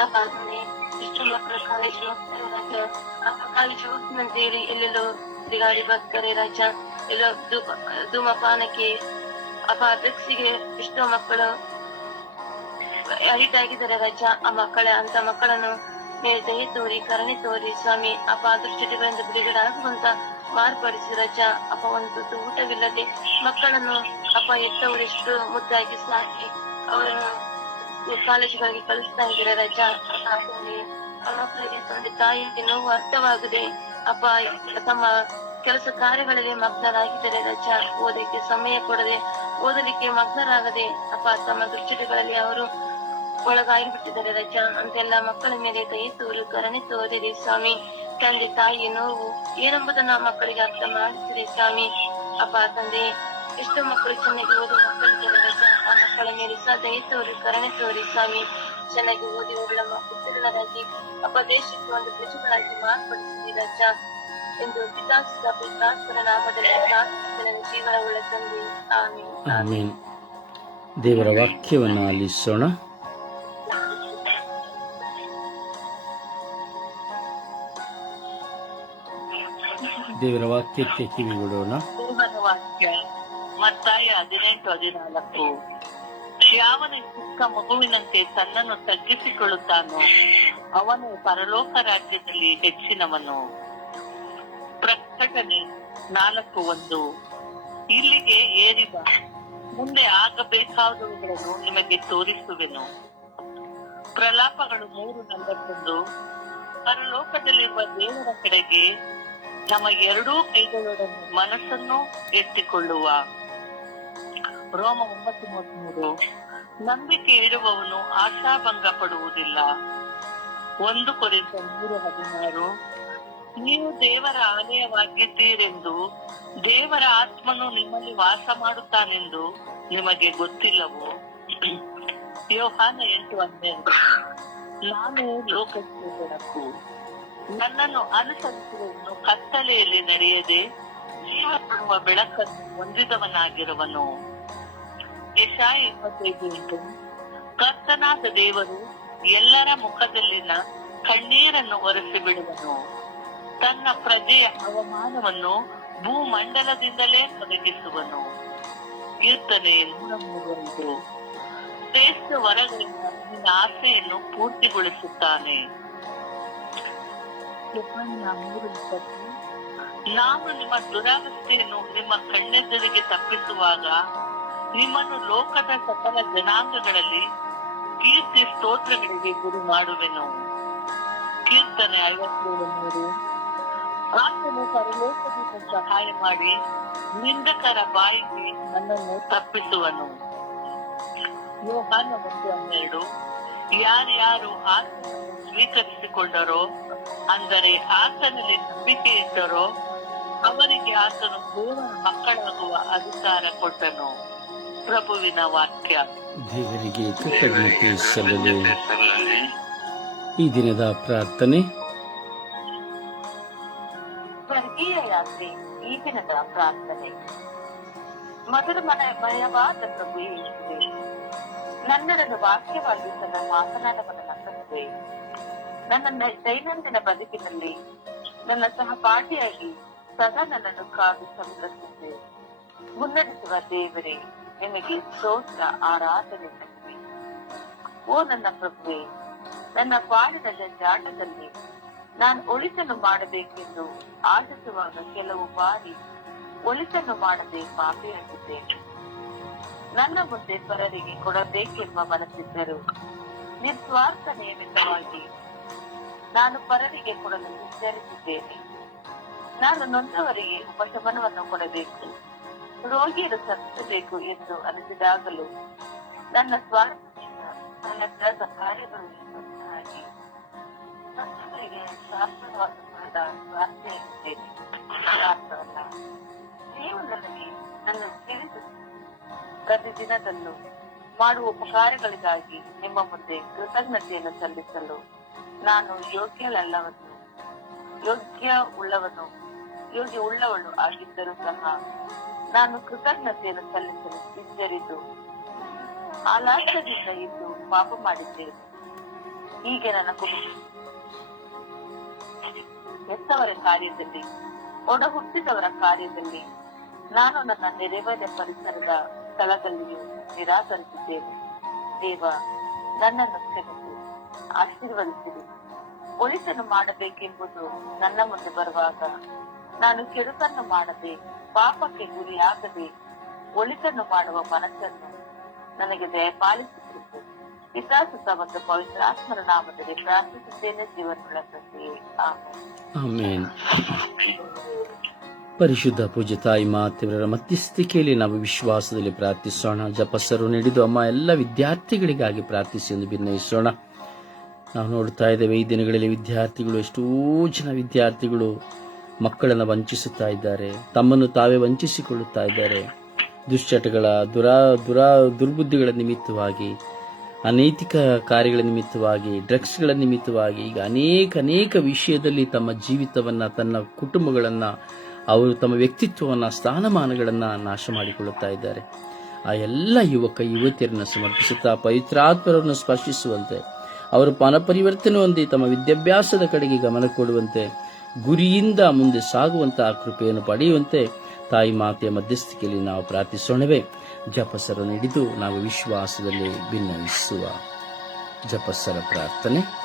ಅಪ್ಪ ತಂದೆ ಇಷ್ಟು ಮಕ್ಕಳು ಕಾಲೇಜ್ ಹೋಗ್ತಾರೆ ಕಾಲೇಜ್ ಹೋಗ್ತೀನಂತೇಳಿ ಎಲ್ಲೆಲ್ಲೋ ತಿರುಗಾಡಿ ಬರ್ತಾರೆ ರಾಜ. ಎಲ್ಲೋ ಧೂಮಪಾನಕ್ಕೆ ಅಪ್ಪ ಡ್ರಗ್ಸಿಗೆ ಎಷ್ಟೋ ಮಕ್ಕಳು ಅಡಿಟ್ ಆಗಿದ್ದಾರೆ ರಾಜ. ಆ ಅಂತ ಮಕ್ಕಳನ್ನು ಮೇಲೆ ದಯ ತೋರಿ ಕರುಣೆ ತೋರಿ ಸ್ವಾಮಿ. ಅಪ್ಪ ದುಶ್ಚಟಗಳಿಂದ ಬಿಡುಗಡೆ ಆಗುವಂತ ಮಾರ್ಪಡಿಸಿ ರಜ. ಅಪ್ಪ ಒಂದು ತುತ್ತು ಊಟವಿಲ್ಲದೆ ಮಕ್ಕಳನ್ನು ಅಪ್ಪ ಎಷ್ಟವರೆಷ್ಟು ಮುದ್ದಾಗಿ ಸಾಕಿ ಅವರನ್ನು ಕಾಲೇಜುಗಳಿಗೆ ಕಳಿಸ್ತಾ ಇದ್ದಾರೆ ರಜ. ಆ ಮಕ್ಕಳಿಗೆ ತಂದೆ ತಾಯಿಗೆ ನೋವು ಅರ್ಥವಾಗದೆ ಅಪ್ಪ ತಮ್ಮ ಕೆಲಸ ಕಾರ್ಯಗಳಲ್ಲಿ ಮಗ್ನರಾಗಿದ್ದಾರೆ ರಜ. ಓದಲಿಕ್ಕೆ ಸಮಯ ಕೊಡದೆ, ಓದಲಿಕ್ಕೆ ಮಗ್ನರಾಗದೆ ಅಪ್ಪ ತಮ್ಮ ದುಶ್ಚಟಗಳಲ್ಲಿ ಅವರು ಒಳಗಾಗಿಬಿಟ್ಟಿದ್ದಾರೆ ರಜ. ಅಂತೆಲ್ಲ ಮಕ್ಕಳ ಮೇಲೆ ದಯ ತೋರಿ ಕರುಣೆ ತೋರಿರಿ ಸ್ವಾಮಿ. ತಂದೆ ತಾಯಿಯ ನೋವು ಏನೆಂಬುದನ್ನ ಮಕ್ಕಳಿಗೆ ಅರ್ಥ ಮಾಡಿಸಿರಿ ಸ್ವಾಮಿ. ಅಪ್ಪ ತಂದೆ ಎಷ್ಟೋ ಮಕ್ಕಳು ಚೆನ್ನಾಗಿ ಓದುವ ಮಕ್ಕಳಿದ್ದಾರೆ ರಜ. ಆ ಮಕ್ಕಳ ಮೇಲೆ ಸಹ ದಯ ತೋರಿ ಕರುಣೆ ತೋರಿ ಸ್ವಾಮಿ. ಚೆನ್ನಾಗಿ ಓದಿ ಒಳ್ಳೆ ಉತ್ತೀರ್ಣರಾಗಿ ಅಪ್ಪ ದೇಶಕ್ಕೆ ಒಂದು ಪ್ರಜೆಗಳಾಗಿ ಮಾರ್ಪಡಿಸಿರಿ ರಜ ಎಂದು ಪಿತಾಸುತ ಪಿತಾಸ್ತರ ನಾಮದಲ್ಲಿ ಪ್ರಾರ್ಥಿಸುತ್ತೇನೆ ಜೀವನ ಉಳ್ಳ ತಂದೆ. ಆಮೀನ್. ಆಮೀನ್. ದೇವರ ವಾಕ್ಯವನ್ನು ಆಲಿಸೋಣ. ದೇವರ ವಾಕ್ಯಕ್ಕೆ ಕಿವಿಗೊಡೋಣ. ದೇವರ ವಾಕ್ಯ ಮತ್ತಾಯ 18:14. ಯಾವನು ಚಿಕ್ಕ ಮಗುವಿನಂತೆ ತನ್ನನ್ನು ತಗ್ಗಿಸಿಕೊಳ್ಳುತ್ತಾನೋ ಅವನು ಪರಲೋಕ ರಾಜ್ಯದಲ್ಲಿ ಹೆಚ್ಚಿನವನು. ಪ್ರಕಟಣೆ 4:1. ಇಲ್ಲಿಗೆ ಏರಿದ ಮುಂದೆ ಆಗಬೇಕಾದವುಗಳನ್ನು ನಿಮಗೆ ತೋರಿಸುವೆನು. ಪ್ರಲಾಪಗಳು 3:41. ಪರಲೋಕದಲ್ಲಿರುವ ದೇವರ ಕಡೆಗೆ ನಮ್ಮ ಎರಡೂ ಕೈಗಳೊಡನೆ ಮನಸ್ಸನ್ನು ಎತ್ತಿಕೊಳ್ಳುವ. ರೋಮ 9:33. ನಂಬಿಕೆ ಇಡುವವನು ಆಶಾಭಂಗ ಪಡುವುದಿಲ್ಲ. 1 ಕೊರಿಂಥ 3:16. ನೀವು ದೇವರ ಆಲಯವಾಗಿದ್ದೀರೆಂದು ದೇವರ ಆತ್ಮನು ನಿಮ್ಮಲ್ಲಿ ವಾಸ ಮಾಡುತ್ತಾನೆಂದು ನಿಮಗೆ ಗೊತ್ತಿಲ್ಲವೋ. ಯೋಹಾನ 8:12. ನಾನು ಲೋಕಕ್ಕೆ ಬೆಳಕು. ನನ್ನನ್ನು ಅನುಸರಿಸುವವನು ಕತ್ತಲೆಯಲ್ಲಿ ನಡೆಯದೆ ಜೀವ ಕೊಡುವ ಬೆಳಕನ್ನು ಹೊಂದಿದವನಾಗಿರುವನು. ಯೆಶಾಯ 25:8. ಕರ್ತನಾದ ದೇವರು ಎಲ್ಲರ ಮುಖದಲ್ಲಿನ ಕಣ್ಣೀರನ್ನು ಒರೆಸಿ ಬಿಡುವನು. ತನ್ನ ಪ್ರಜೆಯ ಅವಮಾನವನ್ನು ಭೂಮಂಡಲದಿಂದಲೇ ತೊಲಗಿಸುವನು. ಕೀರ್ತನೆ 103:5. ಶ್ರೇಷ್ಠ ವರಗಳಿಂದ ನಿನ್ನ ಆಸೆಯನ್ನು ಪೂರ್ತಿಗೊಳಿಸುತ್ತಾನೆ. ನಾನು ನಿಮ್ಮ ದುರಾವಸ್ಥೆಯನ್ನು ನಿಮ್ಮ ಕಣ್ಣೆದುರಿಗೆ ತಪ್ಪಿಸುವಾಗ ನಿಮ್ಮನ್ನು ಲೋಕದ ಸಕಲ ಜನಾಂಗಗಳಲ್ಲಿ ಕೀರ್ತಿ ಸ್ತೋತ್ರಗಳಿಗೆ ಗುರಿ ಮಾಡುವೆನು. ಕೀರ್ತನೆ 57:3. ಆತನು ಪರಲೋಕದಿಂದ ಸಹಾಯ ಮಾಡಿ ನಿಂದಕರ ಬಾಯಿಗೆ ನನ್ನನ್ನು ತಪ್ಪಿಸುವನು. ಯೋಹಾನ 1:12. ಯಾರ್ಯಾರು ಆತನನ್ನು ಸ್ವೀಕರಿಸಿಕೊಂಡರೋ, ಅಂದರೆ ಆತನಲ್ಲಿ ನಂಬಿಕೆ ಇಟ್ಟರೋ, ಅವರಿಗೆ ಆತನು ದೇವರ ಮಕ್ಕಳಾಗುವ ಅಧಿಕಾರ ಕೊಟ್ಟನು. ಪ್ರಭುವಿನ ವಾಕ್ಯ. ದೇವರಿಗೆ ಕೃತಜ್ಞತೆ ಸಲ್ಲಲಿ. ಈ ದಿನದ ಪ್ರಾರ್ಥನೆ. ಸ್ವರ್ಗೀಯ ಯಾತ್ರೆ. ಈ ದಿನದ ಪ್ರಾರ್ಥನೆ. ಮಧುರಮಯವಾದ ಪ್ರಭು ಯೇಸುವೇ, ನನ್ನನ್ನು ವಾಕ್ಯವಾಗಿಸಲು ಮಾತನಾಡಬಲ್ಲ ನಂಬಿಕೆ ನನ್ನ ದೈನಂದಿನ ಬದುಕಿನಲ್ಲಿ ನನ್ನ ಸಹಪಾಠಿಯಾಗಿ ಸದಾ ನನ್ನನ್ನು ಕಾದು ಸಂರಕ್ಷಿಸಿ ಮುನ್ನಡೆಸುವ ದೇವರೇ, ನಿಮಗೆ ಸ್ತೋತ್ರ ಆರಾಧನೆ ಸಲ್ಲಿಸುವೆ. ಓ ನನ್ನ ಪ್ರಭುವೇ, ನನ್ನ ಪಾಲಿನ ಜಂಜಾಟದಲ್ಲಿ ನಾನು ಒಳಿತನ್ನು ಮಾಡಬೇಕೆಂದು ಆಶಿಸುವಾಗ ಕೆಲವು ಬಾರಿ ಒಳಿತನ್ನು ಮಾಡದೆ ಪಾಪಿಯಾಗಿದ್ದೇನೆ. ನನ್ನ ಮುಂದೆ ಪರರಿಗೆ ಕೊಡಬೇಕೆಂಬ ಮನಸ್ಸಿದ್ದರು ನಿಸ್ವಾರ್ಥ ನಿಯಮಿತವಾಗಿ ನಾನು ಪರರಿಗೆ ಕೊಡಲು ನಿರ್ಧರಿಸಿದ್ದೇನೆ. ನಾನು ನೊಂದವರಿಗೆ ಉಪಶಮನವನ್ನು ಕೊಡಬೇಕು, ರೋಗಿಯನ್ನು ತಪ್ಪಿಸಬೇಕು ಎಂದು ಅನಿಸಿದಾಗಲೂ ನನ್ನ ಸ್ವಾರ್ಥದಿಂದ ನನ್ನ ಕೆಲಸ ಕಾರ್ಯಗಳು ಸ್ವಾರ್ಥಿದ್ದೇನೆ. ಸ್ವಾರ್ಥವಲ್ಲ, ನೀವು ನನಗೆ ನನ್ನ ಪ್ರತಿದಿನದಲ್ಲೂ ಮಾಡುವ ಉಪಕಾರಗಳಿಗಾಗಿ ನಿಮ್ಮ ಮುಂದೆ ಕೃತಜ್ಞತೆಯನ್ನು ಸಲ್ಲಿಸಲು ನಾನು ಯೋಗ್ಯ ಉಳ್ಳವಳು ಆಗಿದ್ದರೂ ಸಹ ನಾನು ಕೃತಜ್ಞತೆಯನ್ನು ಸಲ್ಲಿಸಲು ಸಿದ್ಧರಿದ್ದು ಆಲಾಸದಿಂದ ಇದ್ದು ಪಾಪ ಮಾಡಿದ್ದೇನೆ. ಹೀಗೆ ನನ್ನ ಹೆತ್ತವರ ಕಾರ್ಯದಲ್ಲಿ, ಒಡ ಹುಟ್ಟಿದವರ ಕಾರ್ಯದಲ್ಲಿ, ನಾನು ನನ್ನ ನೆರೆಹೊರೆಯ ಪರಿಸರದ ಸ್ಥಳದಲ್ಲಿಯೂ ನಿರಾಕರಿಸಿದ್ದೇನೆ. ದೇವ, ನನ್ನನ್ನು ಕ್ಷಮಿಸಿ ಆಶೀರ್ವದಿಸಿರಿ. ಒಳಿತನ್ನು ಮಾಡಬೇಕೆಂಬುದು ನನ್ನ ಮುಂದೆ ಬರುವಾಗ ನಾನು ಕೆಡುಕನ್ನು ಮಾಡದೆ, ಪಾಪಕ್ಕೆ ಗುರಿಯಾಗದೆ ಒಳಿತನ್ನು ಮಾಡುವ ಮನಸ್ಸನ್ನು ನನಗೆ ದಯಪಾಲಿಸುತ್ತಿದ್ದೆ. ವಿಕಾಸ ಮತ್ತು ಪವಿತ್ರ ಆತ್ಮರ ನಾಮದಲ್ಲಿ ಪ್ರಾರ್ಥಿಸುತ್ತೇನೆ, ಜೀವನವುಳ್ಳ ತಂದೆಯೇ. ಆಮೆನ್. ಆಮೇನ್. ಪರಿಶುದ್ಧ ಪೂಜ್ಯ ತಾಯಿ ಮಾತೆಯವರ ಮಧ್ಯಸ್ಥಿಕೆಯಲ್ಲಿ ನಾವು ವಿಶ್ವಾಸದಲ್ಲಿ ಪ್ರಾರ್ಥಿಸೋಣ. ಜಪಸರು ನೀಡಿದ್ದು ಅಮ್ಮ ಎಲ್ಲ ವಿದ್ಯಾರ್ಥಿಗಳಿಗಾಗಿ ಪ್ರಾರ್ಥಿಸಿ ಎಂದು ಭಿನ್ನಯಿಸೋಣ. ನಾವು ನೋಡ್ತಾ ಇದ್ದೇವೆ, ಈ ದಿನಗಳಲ್ಲಿ ವಿದ್ಯಾರ್ಥಿಗಳು, ಎಷ್ಟೋ ಜನ ವಿದ್ಯಾರ್ಥಿಗಳು ಮಕ್ಕಳನ್ನು ವಂಚಿಸುತ್ತಾ ಇದ್ದಾರೆ, ತಮ್ಮನ್ನು ತಾವೇ ವಂಚಿಸಿಕೊಳ್ಳುತ್ತಾ ಇದ್ದಾರೆ. ದುಶ್ಚಟಗಳ ದುರ್ಬುದ್ಧಿಗಳ ನಿಮಿತ್ತವಾಗಿ, ಅನೈತಿಕ ಕಾರ್ಯಗಳ ನಿಮಿತ್ತವಾಗಿ, ಡ್ರಗ್ಸ್ಗಳ ನಿಮಿತ್ತವಾಗಿ, ಈಗ ಅನೇಕ ವಿಷಯದಲ್ಲಿ ತಮ್ಮ ಜೀವಿತವನ್ನ, ತನ್ನ ಕುಟುಂಬಗಳನ್ನ, ಅವರು ತಮ್ಮ ವ್ಯಕ್ತಿತ್ವವನ್ನ, ಸ್ಥಾನಮಾನಗಳನ್ನ ನಾಶ ಮಾಡಿಕೊಳ್ಳುತ್ತಾ ಇದ್ದಾರೆ. ಆ ಎಲ್ಲ ಯುವಕ ಯುವತಿಯರನ್ನು ಸಮರ್ಪಿಸುತ್ತಾ ಪವಿತ್ರಾತ್ಮರನ್ನು ಸ್ಪರ್ಶಿಸುವಂತೆ, ಅವರು ಮನಪರಿವರ್ತನೆ ಹೊಂದಿ ತಮ್ಮ ವಿದ್ಯಾಭ್ಯಾಸದ ಕಡೆಗೆ ಗಮನ ಕೊಡುವಂತೆ, ಗುರಿಯಿಂದ ಮುಂದೆ ಸಾಗುವಂತಹ ಕೃಪೆಯನ್ನು ಪಡೆಯುವಂತೆ ತಾಯಿ ಮಾತೆಯ ಮಧ್ಯಸ್ಥಿಕೆಯಲ್ಲಿ ನಾವು ಪ್ರಾರ್ಥಿಸೋಣವೇ. ಜಪಸರ ಹಿಡಿದು ನಾವು ವಿಶ್ವಾಸದಲ್ಲಿ ಭಿನ್ನಯಿಸುವ ಜಪಸರ ಪ್ರಾರ್ಥನೆ.